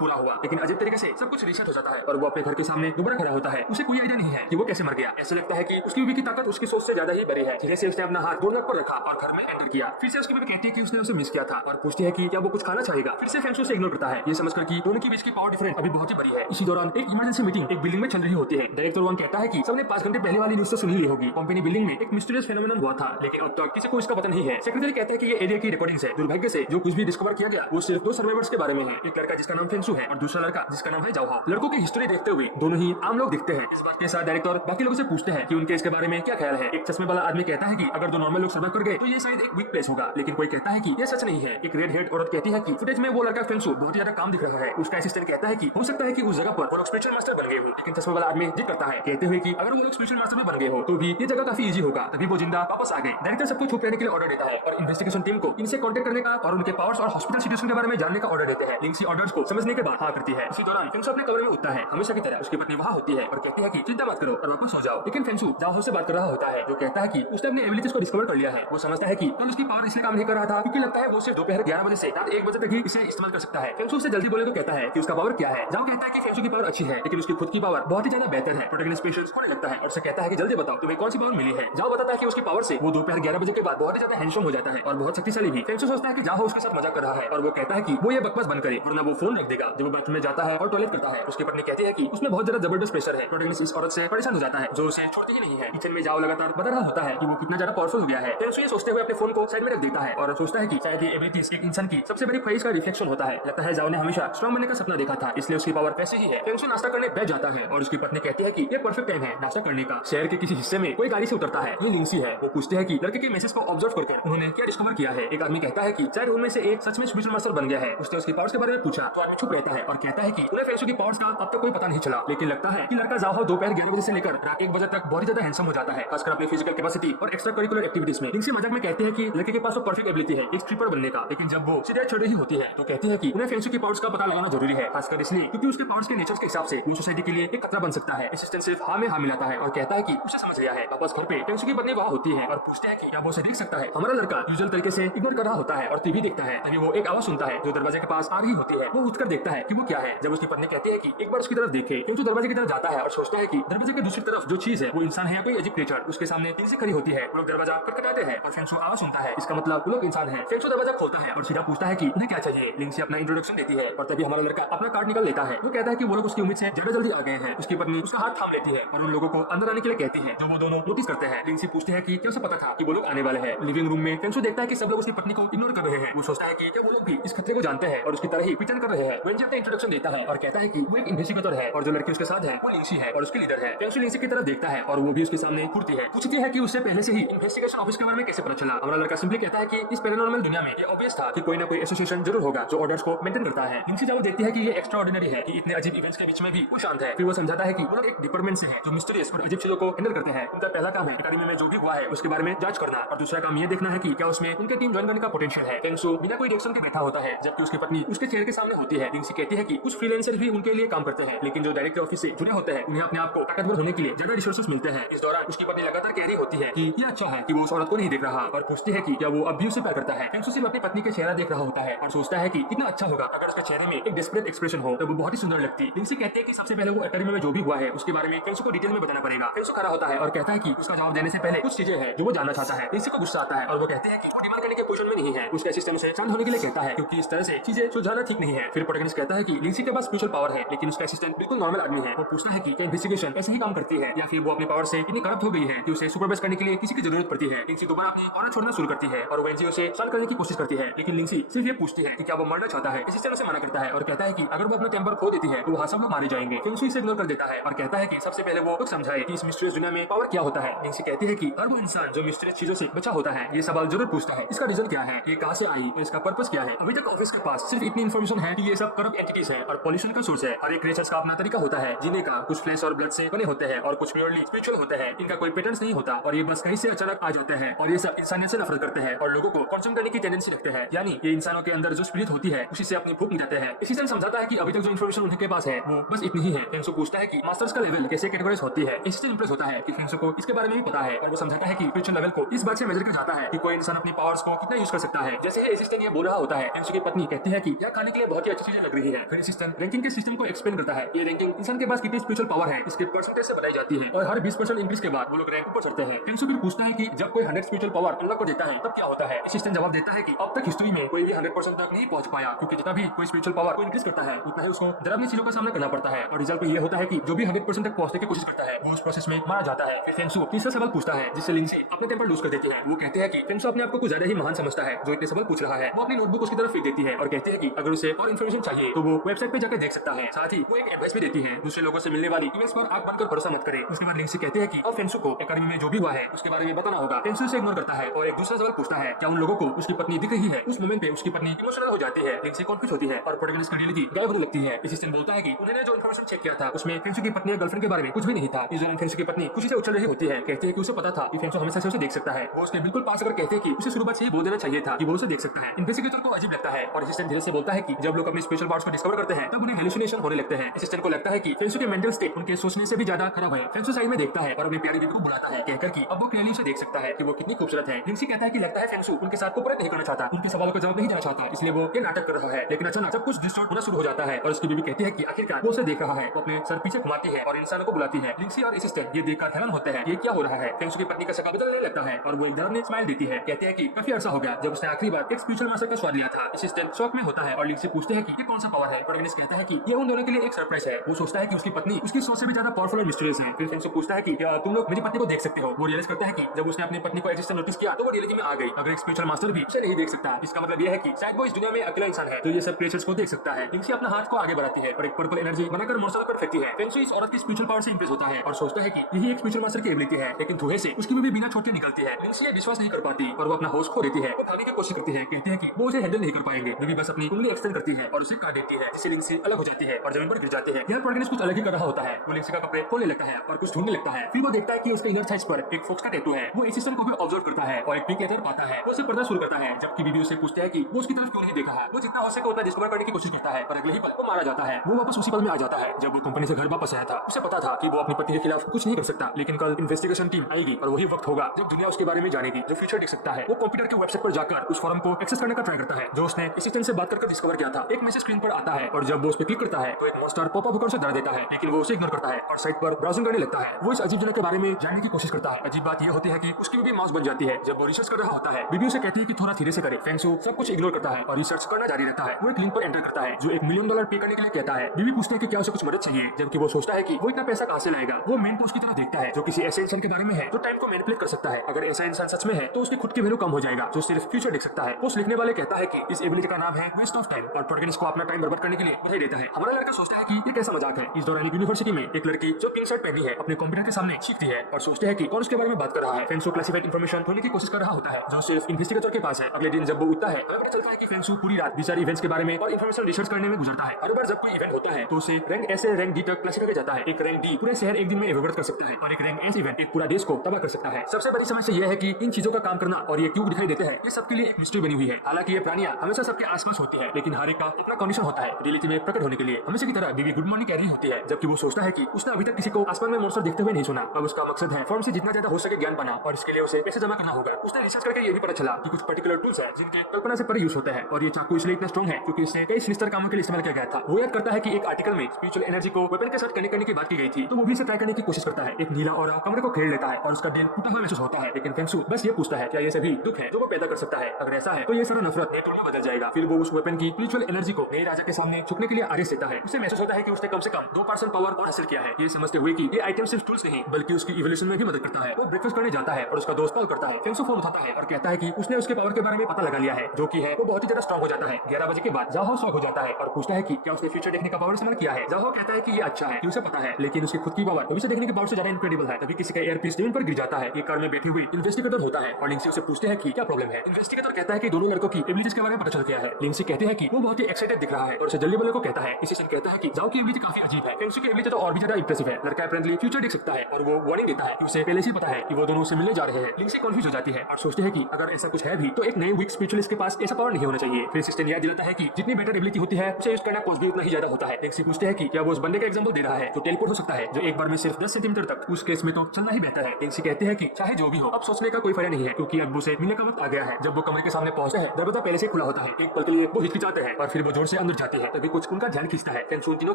पूरा हुआ, लेकिन अजीब तरीके से सब कुछ रीसेट हो जाता है और वो अपने घर के सामने दोबारा खड़ा होता है। उसे कोई आइडिया नहीं है कि वो कैसे मर गया। ऐसा लगता है कि उसकी बीवी की ताकत उसकी सोच से ज्यादा ही बड़ी है। धीरे से उसने अपना हाथ डोरनॉक पर रखा और घर में एंटर किया। फिर से उसकी बीवी कहती है कि उसने उसे मिस किया था और पूछती है कि क्या वो कुछ खाना चाहेगा। फिर से फेंगशु उसे इग्नोर करता है, ये समझकर कि दोनों के बीच की पावर डिफरेंस अभी बहुत ही बड़ी है। इसी दौरान एक इमरजेंसी मीटिंग एक बिल्डिंग में चल रही होती है। डायरेक्टर वांग कहता है कि सबने 5 घंटे पहले वाली न्यूज़ से सुनी ली होगी। कंपनी बिल्डिंग में एक मिस्टीरियस फेनोमेनन हुआ था, लेकिन अब तक किसी को इसका पता नहीं है। सेक्रेटरी कहता है कि ये एरिया की रिकॉर्डिंग्स है। दुर्भाग्य से जो कुछ भी डिस्कवर किया गया वो सिर्फ 2 सर्वाइवर्स के बारे में है, एक लड़का जिसका नाम फेंगशु है और दूसरा लड़का जिसका नाम है जाओ हाओ। लड़कों की हिस्ट्री देखते हुए दोनों ही आम लोग दिखते हैं। इस बात के साथ डायरेक्टर बाकी लोगों से पूछते हैं कि उनके इसके बारे में क्या ख्याल है। एक चश्मे वाला आदमी कहता है कि अगर 2 नॉर्मल लोग सर्वाइव कर गए तो ये शायद एक वीक प्लेस होगा, लेकिन कोई कहता है कि ये सच नहीं है। एक रेड हेड औरत कहती है कि फुटेज में वो लड़का फेंगशु बहुत ही ज्यादा काम दिख रहा है। उसका असिस्टेंट कहता है कि हो सकता है कि उस जगह पर वो लोग स्पिरिचुअल मास्टर बन गए हो, लेकिन चश्मे वाला आदमी जिद करता है कहते हुए कि अगर वो लोग स्पिरिचुअल मास्टर में बन गए हो तो भी ये जगह काफी इजी होगा। तभी वो जिंदा वापस आ गए। डायरेक्टर सबको छुप रहने के लिए ऑर्डर देता है और इन्वेस्टिगेशन टीम को इनसे कांटेक्ट करने का और उनके पावर्स और हॉस्पिटल सिचुएशन के बारे में जानने का ऑर्डर देते हैं। लिंक्सी ऑर्डर्स को समझने के बाद हाँ करती है। इसी दौरान फेंगशु अपने कमरे में उठता है। हमेशा की तरह उसकी पत्नी वहाँ होती है और कहती है कि चिंता मत करो और वापस सो जाओ। लेकिन फेंगशु जाओ हाओ से बात कर रहा होता है, जो कहता है कि उसने अपने एबिलिटीज को डिस्कवर कर लिया है। वो समझता है कि कल उसकी पावर इसलिए काम नहीं कर रहा था क्योंकि लगता है वो सिर्फ दोपहर 11 बजे से रात 1 बजे तक ही इसे इस्तेमाल कर सकता है। फेंगशु से जल्दी बोले तो कहता है कि उसका पावर क्या है। जाओ कहता है कि फेंगशु की पावर अच्छी है, लेकिन उसकी खुद की पावर बहुत ही ज्यादा बेहतर है। प्रोटैगनिस्ट पेशेंस होने लगता है और उसे कहता है कि जल्दी बताओ तुम्हें कौन सी पावर मिली है। जाओ बताता है कि उसकी पावर से वो दोपहर 11 बजे के बाद बहुत ही ज्यादा हैंडसम हो जाता है और बहुत शक्तिशाली भी। फेंगशु सोचता है कि जाओ उसके साथ मजाक कर रहा है और वो कहता है कि वो ये बकवास बंद करे वरना वो फोन रख देगा। जब वो बाथरूम में जाता है और टॉयलेट करता है, उसकी पत्नी कहती है कि उसमें बहुत ज्यादा जबरदस्त प्रेशर है। प्रोटैगनिस्ट इस औरत से परेशान हो जाता है जो उसे छोड़ती ही नहीं है। किचन में जाओ लगातार बता रहा होता है कि वो कितना ज्यादा पावरफुल हो गया है। फेंगशु ये सोचते हुए अपने फोन को साइड में रख देता है और सोचता है कि शायद ये एबिलिटीज एक इंसान की सबसे बड़ी ख्वाहिश का रिफ्लेक्शन होता है। लगता है जाओ ने हमेशा स्ट्रॉन्ग बनने का सपना देखा था, इसलिए उसकी पावर वैसे ही है। फेंगशु नाश्ता करने बैठ जाता है और उसकी पत्नी कहती है कि ये परफेक्ट टाइम है नाश्ता करने का। शहर के किसी हिस्से में कोई गाड़ी से उतरता है, ये लिंक्सी है। वो पूछते हैं कि लड़के के मैसेज को ऑब्जर्व करके उन्होंने क्या डिस्कवर किया है। एक आदमी कहता है कि शायद उनमें से एक सच में स्पिरिचुअल मास्टर बन गया है। उसने उसकी पावर्स के बारे में पूछा तो आदमी चुप रहता है और कहता है कि उन्हें फेंगशु की पावर्स का अब तक कोई पता नहीं चला, लेकिन लगता है कि लड़का जाओ हाओ दोपहर 11 बजे से लेकर रात 1 बजे तक बहुत ही ज्यादा हैंडसम हो जाता है, खासकर अपनी फिजिकल कैपेसिटी और एक्स्ट्रा करिकुलर एक्टिविटीज में। लिंक्सी मजाक में कहते हैं कि लड़के के पास तो परफेक्ट एबिलिटी है एक स्ट्रिपर बनने का, लेकिन जब वो सीधे छोड़ रही होती है तो कहती है कि उन्हें फेंगशु की पावर्स का पता लगाना जरूरी है, खासकर इसलिए क्योंकि उसके पावर्स के नेचर के हिसाब से वो सोसाइटी के लिए एक खतरा बन सकता है। असिस्टेंट सिर्फ हाँ में हाँ मिलाता है और कहता है कि उसे समझ लिया है। वापस घर पे फेंगशु की पत्नी वहाँ होती है और पूछते हैं कि क्या वो उसे देख सकता है। हमारा लड़का यूजुअल तरीके से इग्नोर कर रहा होता है और टीवी देखता है। तभी वो एक आवाज सुनता है जो दरवाजे के पास आ रही होती है। वो उठकर देखता है कि वो क्या है। जब उसकी पत्नी कहती है कि एक बार उसकी तरफ देखे, फेंगशु दरवाजे की तरफ जाता है और सोचता है कि दरवाजे के दूसरी तरफ जो चीज है वो इंसान है या कोई अजीब क्रिएचर। उसके सामने तीन से खड़ी होती है। वो लोग दरवाजा खटखटाते हैं और फेंगशु आवाज सुनता है, इसका मतलब वो लोग इंसान है। फेंगशु दरवाजा खोलता है और सीधा पूछता है कि उन्हें क्या चाहिए। लिंक्सी अपना इंट्रोडक्शन देती है और तभी हमारा लड़का अपना कार्ड निकल लेता है। वो कहता है कि वो लोग उसकी उम्मीद से ज्यादा जल्दी आ गए हैं। उसकी पत्नी उसका हाथ थाम लेती है और उन लोगों को अंदर आने के लिए कहती है, जो वो दोनों नोटिस करते हैं। लिंक्सी पूछते हैं कि क्या उसे पता था कि वो लोग आने वाले हैं। लिविंग रूम में फेंगशु देखता है कि सब लोग उसकी पत्नी को इग्नोर कर रहे हैं। वो सोचता है कि क्या वो लोग भी इस खतरे को जानते हैं और उसकी तरह ही प्रिटेंड कर रहे हैं। वेंजी अपना इंट्रोडक्शन देता है और कहता है कि वो एक इन्वेस्टिगेटर है और जो लड़की उसके साथ है वो लिंक्सी है और उसकी लीडर है। फेंगशु लिंक्सी की तरफ देखता है और वो भी उसके सामने घूरती है। पूछती है कि उससे पहले से ही इन्वेस्टिगेशन ऑफिस के बारे में कैसे पता चला। हमारा लड़का सिंपली कहता है कि इस पैरानॉर्मल दुनिया में ये ऑब्वियस था कि कोई ना कोई एसोसिएशन जरूर होगा जो ऑर्डर्स को मेंटेन करता है। लिंक्सी जब देखती है कि ये एक्स्ट्रा ऑर्डिनरी है कि इतने अजीब इवेंट्स के बीच में भी वो शांत है। फिर वो समझाता है कि वो लोग एक डिपार्टमेंट से है जो मिस्टीरियस और अजीब चीजों को हैंडल करते हैं। उनका पहला काम है एकेडमी में जो भी हुआ है उसके बारे में जांच करना और दूसरा काम ये देखना है कि क्या उसमें उनके टीम ज्वाइन करने का पोटेंशियल है। फेंगशु बिना कोई रिएक्शन के बैठा होता है जबकि उसकी पत्नी उसके चेयर के सामने होती है। लिंक्सी कहती है कि कुछ फ्रीलांसर भी उनके लिए काम करते हैं, लेकिन जो डायरेक्टर ऑफिस से जुड़े होते हैं उन्हें अपने आप को ताकतवर होने के लिए ज्यादा रिसोर्सेस मिलते हैं। इस दौरान उसकी पत्नी लगातार कह रही होती है कि ये अच्छा है कि वो उस औरत को नहीं देख रहा और पूछती है कि क्या वो अब भी उसे प्यार करता है। फेंगशु सिर्फ अपनी पत्नी के चेहरा देख रहा होता है और सोचता है कि कितना अच्छा होगा अगर उसके चेहरे में एक डेस्परेट एक्सप्रेशन हो तो वो बहुत ही सुंदर लगती। लिंक्सी कहती है कि सबसे पहले वो एकेडमी में जो भी हुआ है उसके बारे में फेंगशु को डिटेल में बताना पड़ेगा। फेंगशु खड़ा होता है और कहता है कि उसका जवाब देने से पहले कुछ चीजें हैं जो वो जानना चाहता है। लिंक्सी को गुस्सा आता है और वो कहते हैं कि वो डिमांड करने के पोजीशन में नहीं है। उसका असिस्टेंट उसे शांत होने के लिए कहता है क्योंकि इस तरह से चीजें सुलझाना ठीक नहीं है। फिर प्रोटैगनिस्ट कहता है कि लिंक्सी के पास स्पेशल पावर है लेकिन उसका असिस्टेंट बिल्कुल नॉर्मल आदमी है। वो पूछता है कि क्या इन्वेस्टिगेशन ऐसे ही काम करती है या फिर वो अपनी पावर से इतनी करप्ट हो गई है कि उसे सुपरवाइज करने के लिए किसी की जरूरत पड़ती है। लिंक्सी दोबारा अपनी ऑरा छोड़ना शुरू करती है और वेंजी उसे शांत करने की कोशिश करती है, लेकिन लिंक्सी सिर्फ ये पूछती है कि क्या वो मरना चाहता है। असिस्टेंट उसे मना करता है और कहता है कि अगर वो अपना टेम्पर खो देती है तो वहाँ सब लोग मारे जाएंगे। फेंगशु इसे इग्नोर कर देता है और कहता है कि सबसे पहले वो कुछ समझाए कि इस मिस्टीरियस दुनिया में पावर क्या होता है। लिंक्सी कहती है कि हर वो इंसान जो मिस्टीरियस चीजों से बचा होता है ये सवाल जरूर पूछता है, इसका रीजन क्या है, ये कहाँ से आई, इसका पर्पस क्या है। अभी तक ऑफिस के पास सिर्फ इतनी इन्फॉर्मेशन है कि ये सब करप्ट एंटिटीज है और पॉल्यूशन का सोर्स है। हर एक क्रिएचर्स का अपना तरीका होता है जीने का। कुछ फ्लैश आइस और ब्लड से बने होते हैं और कुछ प्योरली स्पिरिचुअल होते हैं। इनका कोई पैटर्न नहीं होता और ये बस कहीं से अचानक आ जाते हैं और ये सब इंसानियत से नफरत करते हैं और लोगों को कंज्यूम करने की टेंडेंसी रखते हैं। यानी ये इंसानों के अंदर जो स्पिरिट होती है उसी से अपनी भूख मिटाते हैं। एसिस्टेंट समझाता है कि अभी तक जो इन्फॉर्मेशन उनके पास है वो बस इतनी ही है। फेंसो पूछता है कि मास्टर्स का लेवल कैसे कैटेगराइज होती है। एसिस्टेंट इंप्रेस होता है कि फेंसो को इसके बारे में भी पता है और वो समझाता है कि स्पिरिचुअल लेवल को इस बात से मेजर किया जाता है कि कोई इंसान अपनी पावर्स को कितना यूज कर सकता है। जैसे ही एसिस्टेंट ये बोल रहा होता है, फेंसो की पत्नी कहती है कि यह खाने के लिए बहुत ही अच्छी चीजें लग रही है। फिर एसिस्टेंट रैंकिंग के सिस्टम को एक्सप्लेन करता है। ये रैंकिंग इंसान के पास कितनी स्पिरिचुअल पावर है इसके परसेंटेज से बनाई जाती है और हर 20% इंक्रीज के बाद वो लोग रैंक ऊपर चढ़ते हैं। फेंसो फिर पूछता है कि जब कोई 100 स्पिरिचुअल पावर अनलॉक कर देता है तब क्या होता है। एसिस्टेंट जवाब देता है कि अब तक हिस्ट्री में कोई भी 100% तक नहीं पहुंच पाया, क्योंकि जितना भी कोई स्पिरिचुअल पावर को इंक्रीज करता है उतना ही उसको डरावनी चीजों का सामना करना पड़ता है और रिजल्ट ये होता है कि जो भी 100% तक पहुंचने की कोशिश करता है वो उस प्रोसेस में मारा जाता है। फिर फेंसो तीसरा सवाल पूछता है जिससे लिंसी अपने टेम्पर लूज कर देती है। वो कहते हैं कि फेंसो अपने आप को कुछ ज्यादा ही महान समझता है जो इतने सवाल पूछ रहा है। वो अपनी नोटबुक उसकी तरफ फेंक देती है और कहती है कि अगर उसे और इन्फॉर्मेशन चाहिए तो वो वेबसाइट पे जाकर देख सकता है। साथ ही वो एक एडवाइस भी देती है, दूसरे लोगों से मिलने वाली ईमेल्स पर आंख बंद कर भरोसा मत करे। उसके बाद लिंसी कहते हैं कि अब फेंसो को एकेडमी में जो भी हुआ है उसके बारे में बताना होगा। फेंसो उसे इग्नोर करता है और एक दूसरा सवाल पूछता है क्या उन लोगों को उसकी पत्नी दिख रही है। उस मोमेंट पे उसकी पत्नी इमोशनल हो जाती है, लिंसी कॉन्फ्यूज होती है और प्रोटैगनिस्ट की रियलिटी गायब होने लगती है। असिस्टेंट बोलता है कि उन्होंने जो इन्फॉर्मेशन चेक किया था उसमें फेंसो की पत्नी और गर्लफ्रेंड के बारे में कुछ भी नहीं था। इस दौरान फेंसो की पत्नी खुशी से उछल रही होती है, कहती है कि उसे पता था कि फेंसो हमेशा से उसे देख सकता है। वो उसके बिल्कुल पास अगर कहते हैं कि उसे शुरुआत से ही बोल देना चाहिए था कि वो उसे देख सकता है। इन्वेस्टिगेटर को अजीब लगता है और असिस्टेंट धीरे से बोलता है कि जब लोग अपने स्पेशल पावर्स को डिस्कवर करते हैं तब उन्हें हेलुसिनेशन होने लगते हैं। असिस्टेंट को लगता है कि फेंसो के मेंटल स्टेट उनके सोचने से भी ज्यादा खराब है। फेंसो साइड में देखता है और अपनी प्यारी दीदी को बुलाता है कहकर कि अब वो क्लियरली उसे देख सकता है कि वो कितनी खूबसूरत है। लिंसी कहता है कि लगता है फेंसो उनके साथ कोऑपरेट नहीं करना चाहता, उनके सवालों का जवाब नहीं देना चाहता, इसलिए वो ये नाटक कर रहा है। लेकिन अचानक सब कुछ डिस्टॉर्ट होना शुरू हो जाता है और उसकी बीवी कहती है कि आखिरकार वो उसे देख रहा है। वो अपने सर पीछे घुमाती है और इंसानों को बुलाती है। लिंसी और असिस्टेंट ये देखकर हैरान होते हैं ये क्या हो रहा है। फेंसो की पत्नी का शक्ल बदलने लगता है और वो एक डरावनी स्माइल देती है, कहते हैं कि काफी अर्सा हो गया जब उसने आखिरी बार एक स्पिरिचुअल मास्टर का स्वाद लिया था। असिस्टेंट शॉक में होता है और लिंसी पूछते हैं कि ये कौन सा पावर है। प्रोटैगनिस्ट कहता है कि ये उन दोनों के लिए एक सरप्राइज है। वो सोचता है कि उसकी पत्नी उसकी सोच से भी ज्यादा पावरफुल और मिस्टीरियस है। फिर फेंसो पूछता है कि क्या तुम लोग मेरी पत्नी को देख सकते हो। वो रियलाइज करता है कि जब उसने अपनी पत्नी को एसिस्टेंट नोटिस किया तो वो रियलिटी में आ गई। अगर एक स्पिरिचुअल मास्टर भी उसे नहीं देख सकता इसका मतलब यह है कि शायद वो इस दुनिया में अकेला इंसान है जो ये सब क्रिएचर्स को देख सकता है। लिंसी अपना हाथ को आगे बढ़ाती है और एक पर्पल एनर्जी बनाकर मोर्सल पर फेंकती है। फेंसो इस औरत की स्पिरिचुअल पावर से इंप्रेस होता है और सोचता है कि यही एक स्पिरिचुअल मास्टर की एबिलिटी है, लेकिन धुएं से उसकी भी बिना छोटे निकलती है। लिंसी ये विश्वास नहीं कर पाती और वो अपना होश खो देती है। वो भागने की कोशिश करती है, कहते हैं कि वो उसे हैंडल नहीं कर पाएंगे। बेबी बस अपनी उंगली एक्सटेंड करती है और उसे काट देती है जिससे लिंसी अलग हो जाती है और जमीन पर गिर जाती है। यह प्रोटैगनिस्ट कुछ अलग ही कर रहा होता है। वो लिंसी का कपड़े खोलने लगता है और कुछ ढूंढने लगता है। फिर वो देखता है कि उसके इनर थाइस पर एक फॉक्स का टैटू है। वो असिस्टेंट को भी ऑब्जर्व करता है और एक पिंक लेटर पाता है। वो उसे पढ़ना शुरू करता है जबकि बीबी उसे पूछते हैं कि वो उसकी तरफ क्यों नहीं देखा है। वो जितना हो सके उतना डिस्कवर करने की कोशिश करता है पर अगले ही पल वो मारा जाता है। वो वापस उसी पल में आ जाता है जब वो कंपनी से घर वापस आया था। उसे पता था कि वो अपनी पत्नी के खिलाफ कुछ नहीं कर सकता, लेकिन कल इन्वेस्टिगेशन टीम आएगी और वही वक्त होगा जब दुनिया उसके बारे में जानेगी, जो फ्यूचर देख सकता है। वो कंप्यूटर के वेबसाइट पर जाकर उस फॉर्म को एक्सेस करने का ट्राई करता है जो उसने असिस्टेंट से बात करके डिस्कवर किया था। एक मैसेज स्क्रीन पर आता है और जब वो उस पर क्लिक करता है तो एक मॉन्स्टर पॉपअप होकर उसे डरा देता है, लेकिन वो उसे इग्नोर करता है और साइट पर ब्राउजिंग करने लगता है। वो इस अजीब जगह के बारे में जानने की कोशिश करता है। अजीब बात यह होती है कि उसकी बीबी माउस बन जाती है जब वो रिसर्च कर रहा होता है। बीबी उसे कहती है कि थोड़ा धीरे से करे। फेंसो सब कुछ इग्नोर करता है और रिसर्च करना जारी रहता है। वो एक लिंक पर एंटर करता है जो $1 मिलियन पे करने के लिए कहता है। बीबी पूछती है कि क्या उसे कुछ मदद चाहिए, जबकि वो सोचता है कि वो इतना पैसा कहां से लाएगा। वो मेन पोस्ट की तरह देखता है जो किसी ऐसे इंसान के बारे में है जो टाइम को मैनिपुलेट कर सकता है। अगर ऐसा इंसान सच में है तो उसकी खुद की वैल्यू कम हो जाएगा जो सिर्फ फ्यूचर देख सकता है। पोस्ट लिखने वाले कहता है कि इस एबिलिटी का नाम है वेस्ट ऑफ टाइम और प्रोटैगनिस्ट को अपना टाइम बर्बाद करने के लिए बधाई देता है। हमारा लड़का सोचता है कि ये कैसा मजाक है। इस दौरान यूनिवर्सिटी में एक लड़की जो पिंक शर्ट पहनी है अपने कंप्यूटर के सामने सीखती है और सोचते हैं कि कौन उसके बारे में बात कर रहा है। फेंसो क्लासिफाइड इंफॉर्मेशन ढूंढने की कोशिश कर रहा होता है जो सिर्फ इन्वेस्टिगेटर के पास है। अगले दिन जब वो उठता है हमें पता चलता है कि फेंसो पूरी रात विचार इवेंट्स के बारे में और इंफॉर्मेशन रिसर्च करने में गुजरता है। हर बार जब कोई इवेंट होता है तो उसे रैंक एस से रैंक डी तक क्लासिफाई किया जाता है। एक रैंक डी पूरे शहर एक दिन में एवोल्व कर सकता है और एक रैंक एस इवेंट एक पूरा देश को तबाह कर सकता है। सबसे बड़ी समस्या यह है कि इन चीजों का काम करना और ये क्यों दिखाई देते हैं ये सबके लिए एक मिस्ट्री बनी हुई है। हालांकि ये प्राणियां हमेशा सबके आसपास होती है, लेकिन हर एक का अपना कंडीशन होता है रियलिटी में प्रकट होने के लिए। हमेशा की तरह बीवी गुड मॉर्निंग कह रही होती है जबकि वो सोचता है कि उसने अभी तक किसी को आसमान में मॉन्स्टर देखते हुए नहीं सुना। अब उसका मकसद है फॉर्म से जितना ज्यादा हो सके ज्ञान पाना और इसके लिए उसे पैसे जमा करना होगा। उसने रिसर्च करके ये भी पता चला कि कुछ पर्टिकुलर टूल्स है जिनके कल्पना से परे यूज होते हैं और ये चाकू इसलिए इतना स्ट्रॉन्ग है क्योंकि इसे कई सिनिस्टर कामों के लिए इस्तेमाल किया गया था। वो याद करता है कि एक आर्टिकल में स्पिरिचुअल एनर्जी को वेपन के साथ कनेक्ट करने की बात की गई थी, तो वो भी इसे ट्राई करने की कोशिश करता है। एक नीला ऑरा कमरे को घेर लेता है और उसका दिल टूटा हुआ महसूस होता है, लेकिन फेंसो बस ये पूछता है क्या ये सभी दुख है जो वो पैदा कर सकता है। अगर ऐसा है तो ये सारा नफरत नेटवर्क में बदल जाएगा। फिर वो उस वेपन की स्पिरिचुअल एनर्जी को नए राजा के सामने झुकने के लिए आदेश देता है। उसे महसूस होता है कि उसने कम से कम 2% पावर और हासिल किया है। ये समझते हुए कि ये आइटम सिर्फ टूल्स नहीं बल्कि उसकी इवोल्यूशन में भी मदद करता है। वो ब्रेकफास्ट करने जाता है और उसका दोस्त कॉल करता है। फेंसो फोन उठाता है और कहता है कि उसने उसके पावर के बारे में पता लगा लिया है जो कि है वो बहुत ही ज्यादा स्ट्रॉन्ग हो जाता है। 11 बजे के बाद जाओ शॉक हो जाता है और पूछता है कि क्या उसने फ्यूचर देखने का पावर इस्तेमाल किया है। जाओ कहता है कि ये अच्छा है कि उसे पता है, लेकिन उसकी खुद की पावर भविष्य देखने के पावर से ज्यादा इनक्रेडिबल है। तभी किसी का एयरपीस जमीन पर गिर जाता है। एक कार में बैठी हुई इन्वेस्टिगेटर होता है और लिंसी उसे पूछते हैं कि क्या प्रॉब्लम है। इन्वेस्टिगेटर कहता है कि दोनों लड़कों की एबिलिटीज के बारे में पता चल गया है। लिंसी कहते हैं कि वो बहुत ही एक्साइटेड दिख रहा है और उसे जल्दी बोलने को कहता है। इसी सन कहता है कि जाओ की एबिलिटी काफी अजीब है। फेंगशू की एबिलिटी तो और भी ज्यादा इंप्रेसिव है। लड़का अपेरेंटली फ्यूचर देख सकता है और वो वार्निंग देता है कि उसे पहले से पता है कि वो दोनों से मिलने जा रहे हैं। लिंसी कंफ्यूज हो जाती है और सोचते हैं कि अगर ऐसा कुछ है भी तो एक नए वीक स्पिरिचुअलिस्ट के पास ऐसा पावर नहीं होना चाहिए। फिर सिस्टम याद दिलाता है कि जितनी बेटर एबिलिटी होती है उसे यूज करना कॉस्ट भी उतना ही ज्यादा होता है। लिंसी पूछते हैं कि क्या वो उस बंदे का एग्जांपल दे रहा है जो टेलीपोर्ट हो सकता है, जो एक बार में सिर्फ 10 सेंटीमीटर तक। उस केस में तो चलना ही बेहतर है। लिंसी कहते हैं कि चाहे जो भी हो अब सोचने का कोई फायदा नहीं है, क्योंकि अब उसे मिलने का वक्त आ गया है। जब वो कमरे के सामने पहुंचता है दरवाजा पहले से खुला होता है। एक पल के लिए वो हिचकिचाते हैं और फिर वो जोर से अंदर जाते हैं। तभी कुछ उनका ध्यान खींचता है। फेंगशू दिनों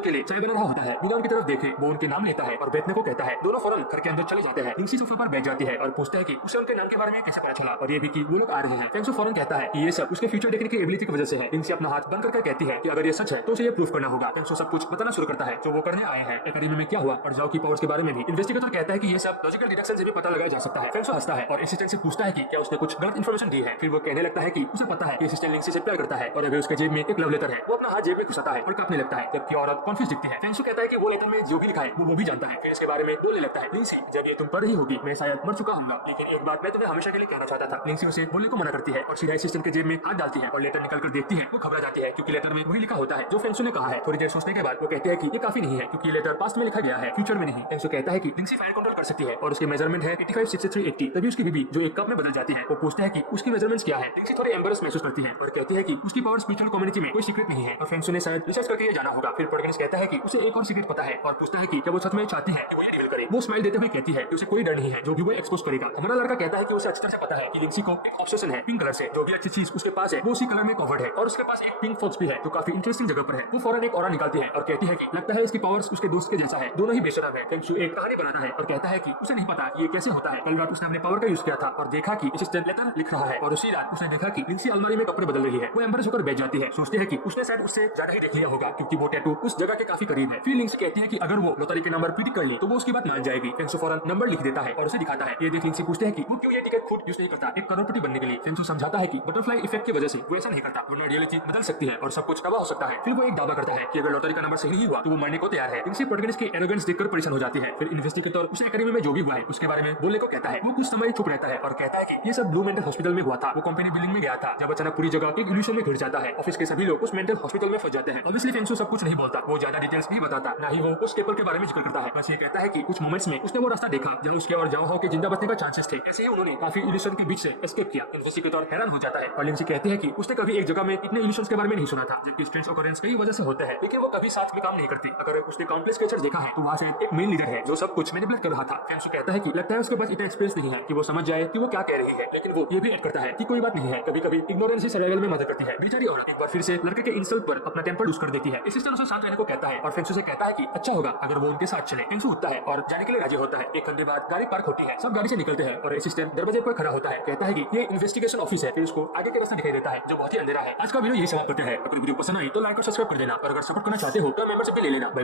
के लिए चाय बना रहा होता है। बिना उनकी तरफ देखे वो उनके नाम लेता है और बैठने को कहता है। दोनों फौरन घर के अंदर चले जाते हैं। लिंसी सोफा पर बैठ जाती है और पूछता है कि उसे उनके नाम के बारे में कैसे पता चला और ये भी कि वो लोग आ रहे हैं। फेंगशू फौरन कहता है कि ये सब उसके फ्यूचर देखने की एबिलिटी की वजह से है। लिंसी अपना हाथ बंद करके कहती है कि अगर ये सच है तो उसे ये प्रूफ करना होगा। फेंगशू सब कुछ बताना शुरू करता है जो वो करने आए हैं, एकेडमी में क्या हुआ और जाओ की पावर्स के बारे में भी। इन्वेस्टिगेटर कहता है कि ये सब लॉजिकल डिडक्शन से भी पता लगाया जा सकता है। फेंगशू हंसता है और असिस्टेंट से पूछता है कि क्या उसने कुछ गलत इंफॉर्मेशन दी है। फिर वो कहने लगता है कि उसे पता है कि असिस्टेंट लिंसी से प्यार करता है और अभी उसके जेब में एक लव लेटर है। वो अपना हाथ जेब में घुसाता है और कांपने लगता है, जबकि औरत कॉन्फ्यूज दिखती है। फेंगशू कहता है कि वो लेटर में जो भी लिखा है वो भी जानता है। फिर इसके बारे में बोलने लगता है। लिंसी जब ये तुम पढ़ रही होगी मैं शायद मर चुका हूँ, लेकिन एक बात मैं तुम्हें हमेशा के लिए कहना चाहता था। लिंसी उसे बोलने को मना करती है और सीधा असिस्टेंट के जेब में हाथ डालती है और लेटर निकल कर देखती है। वो घबरा जाती है क्योंकि लेटर में वही लिखा होता है जो फेंगशू ने कहा है। थोड़ी देर सोचने के बाद वो कहते हैं कि ये काफी नहीं है क्योंकि लेटर पास्ट में लिखा गया है, फ्यूचर में नहीं। फेंगशू कहता है कि लिंसी फायर कंट्रोल कर सकती है और उसके मेजरमेंट है 85, 63, 80। तभी उसकी बीबी जो एक कप में बदल जाती है वो पूछते हैं कि उसकी मेजरमेंट्स क्या है। लिंसी थोड़ी एम्बैरेस महसूस करती है और कहती है कि उसकी पावर स्पिरिचुअल कम्युनिटी में कोई सीक्रेट नहीं है और फेंगशू ने शायद रिसर्च करके ये जाना होगा। फिर प्रोटैगनिस्ट कहता है कि उसे एक और सीक्रेट पता है और पूछता है कि क्या वो सच में चाहती है कि वो ये रिवील करे। वो स्माइल देते हुए कहती है कि उसे कोई डर नहीं है, जो भी वो एक्सपोज करेगा। हमारा लड़का कहता है कि उसे अच्छी तरह से पता है कि लिंसी को एक ऑब्सेशन है पिंक कलर से। जो भी अच्छी चीज उसके पास है वो उसी कलर में कवर्ड है और उसके पास एक पिंक फॉक्स भी है जो काफी इंटरेस्टिंग जगह पर है। वो फौरन एक ऑरा निकालती है और कहती है कि लगता है इसकी पावर्स उसके दोस्त के जैसा है, दोनों ही बेशरम है। फेंगशू एक कहानी बनाता है और कहता है कि उसे नहीं पता ये कैसे होता है। कल रात उसने अपने पावर का यूज किया था और देखा कि असिस्टेंट लेटर लिख रहा है और उसी रात उसने देखा कि लिंसी अलमारी में कपड़े बदल रही है। वो एम्बैरेस होकर बैठ जाती है, सोचती है कि उसने शायद उससे ज्यादा ही देख लिया होगा क्योंकि वो टैटू उस जगह के काफी करीब है। फिर लिंसी कहती है कि अगर वो लॉटरी के नंबर प्रिडिक्ट कर ली तो वो उसकी बात मान जाएगी। फेंगशू फौरन नंबर लिख देता है और उसे दिखाता है। ये देख लिंसी पूछते हैं कि वो क्यों ये टिकट खुद यूज नहीं करता एक करोड़पति बनने के लिए। फेंगशू समझाता है कि बटरफ्लाई इफेक्ट की वजह से वो ऐसा नहीं करता, वरना रियलिटी बदल सकती है और सब कुछ तबाह हो सकता है। फिर वो एक दावा करता है कि अगर लॉटरी का नंबर सही नहीं हुआ तो वो मरने को तैयार है। लिंसी प्रोटैगनिस्ट की एरोगेंस देखकर परेशान हो जाती है। फिर इन्वेस्टिगेटर उसे एकेडमी में जो भी हुआ है उसके बारे में बोलने को कहता है। वो कुछ समय चुप रहता है और कहता है कि ये सब ब्लू मेंटल हॉस्पिटल में हुआ था। वो कंपनी बिल्डिंग में गया था जब अचानक पूरी जगह एक इल्यूशन में घिर जाता है। ऑफिस के सभी लोग उस मेंटल हॉस्पिटल में फंस जाते हैं। ऑब्वियसली फेंगशू सब कुछ नहीं बोलता, वो ज्यादा डिटेल्स नहीं बताता, ना ही वो उस टेबल के बारे में जिक्र करता है। बस ये कहता है कि कुछ मोमेंट्स में उसने वो रास्ता देखा जहाँ उसके और जाओ के जिंदा बचने का चांसेस थे। ऐसे ही उन्होंने काफी इल्यूशन के बीच से एस्केप किया। इन्वेस्टिगेटर हैरान हो जाता है और लिंसी कहती है कि उसने कभी एक जगह में इतने इल्यूशंस के बारे में नहीं सुना था, जबकि स्ट्रेंज ऑकरेंस कई वजह से होते हैं लेकिन वो कभी साथ में काम नहीं करते। अगर उसने काउंटलेस क्रिएचर देखा है तो वहाँ से एक मेन लीडर है जो सब कुछ मैनिपुलेट कर रहा था। फेंगशू कहता है कि लगता है उसके पास इतना एक्सपीरियंस नहीं है कि वो समझ जाए कि वो क्या कह रही है, लेकिन वो ये भी ऐड करता है कि कोई बात नहीं है, कभी-कभी इग्नोरेंस ही सर्वाइवल में मदद करती है। बेचारी औरत एक बार फिर से लड़के के इंसल्ट पर अपना टेम्पर लूज कर देती है। असिस्टेंट उसे शांत रहने को कहता है और फेंगशू से कहता है कि अच्छा होगा अगर वो उनके साथ चले। फेंगशू उठता है और जाने के लिए राजी होता है। एक घंटे बाद गाड़ी पार्क होती है, सब गाड़ी से निकलते हैं और असिस्टेंट दरवाजे पर खड़ा होता है, कहता है कि ये इन्वेस्टिगेशन ऑफिस है। फिर उसको आगे के रास्ता दिखाई देता है जो बहुत ही अंधेरा है। आज का वीडियो यही समाप्त होता है। अगर वीडियो पसंद आई तो लाइक और सब्सक्राइब कर देना और अगर सपोर्ट करना चाहते हो तो मेंबरशिप भी ले लेना। Bye bye.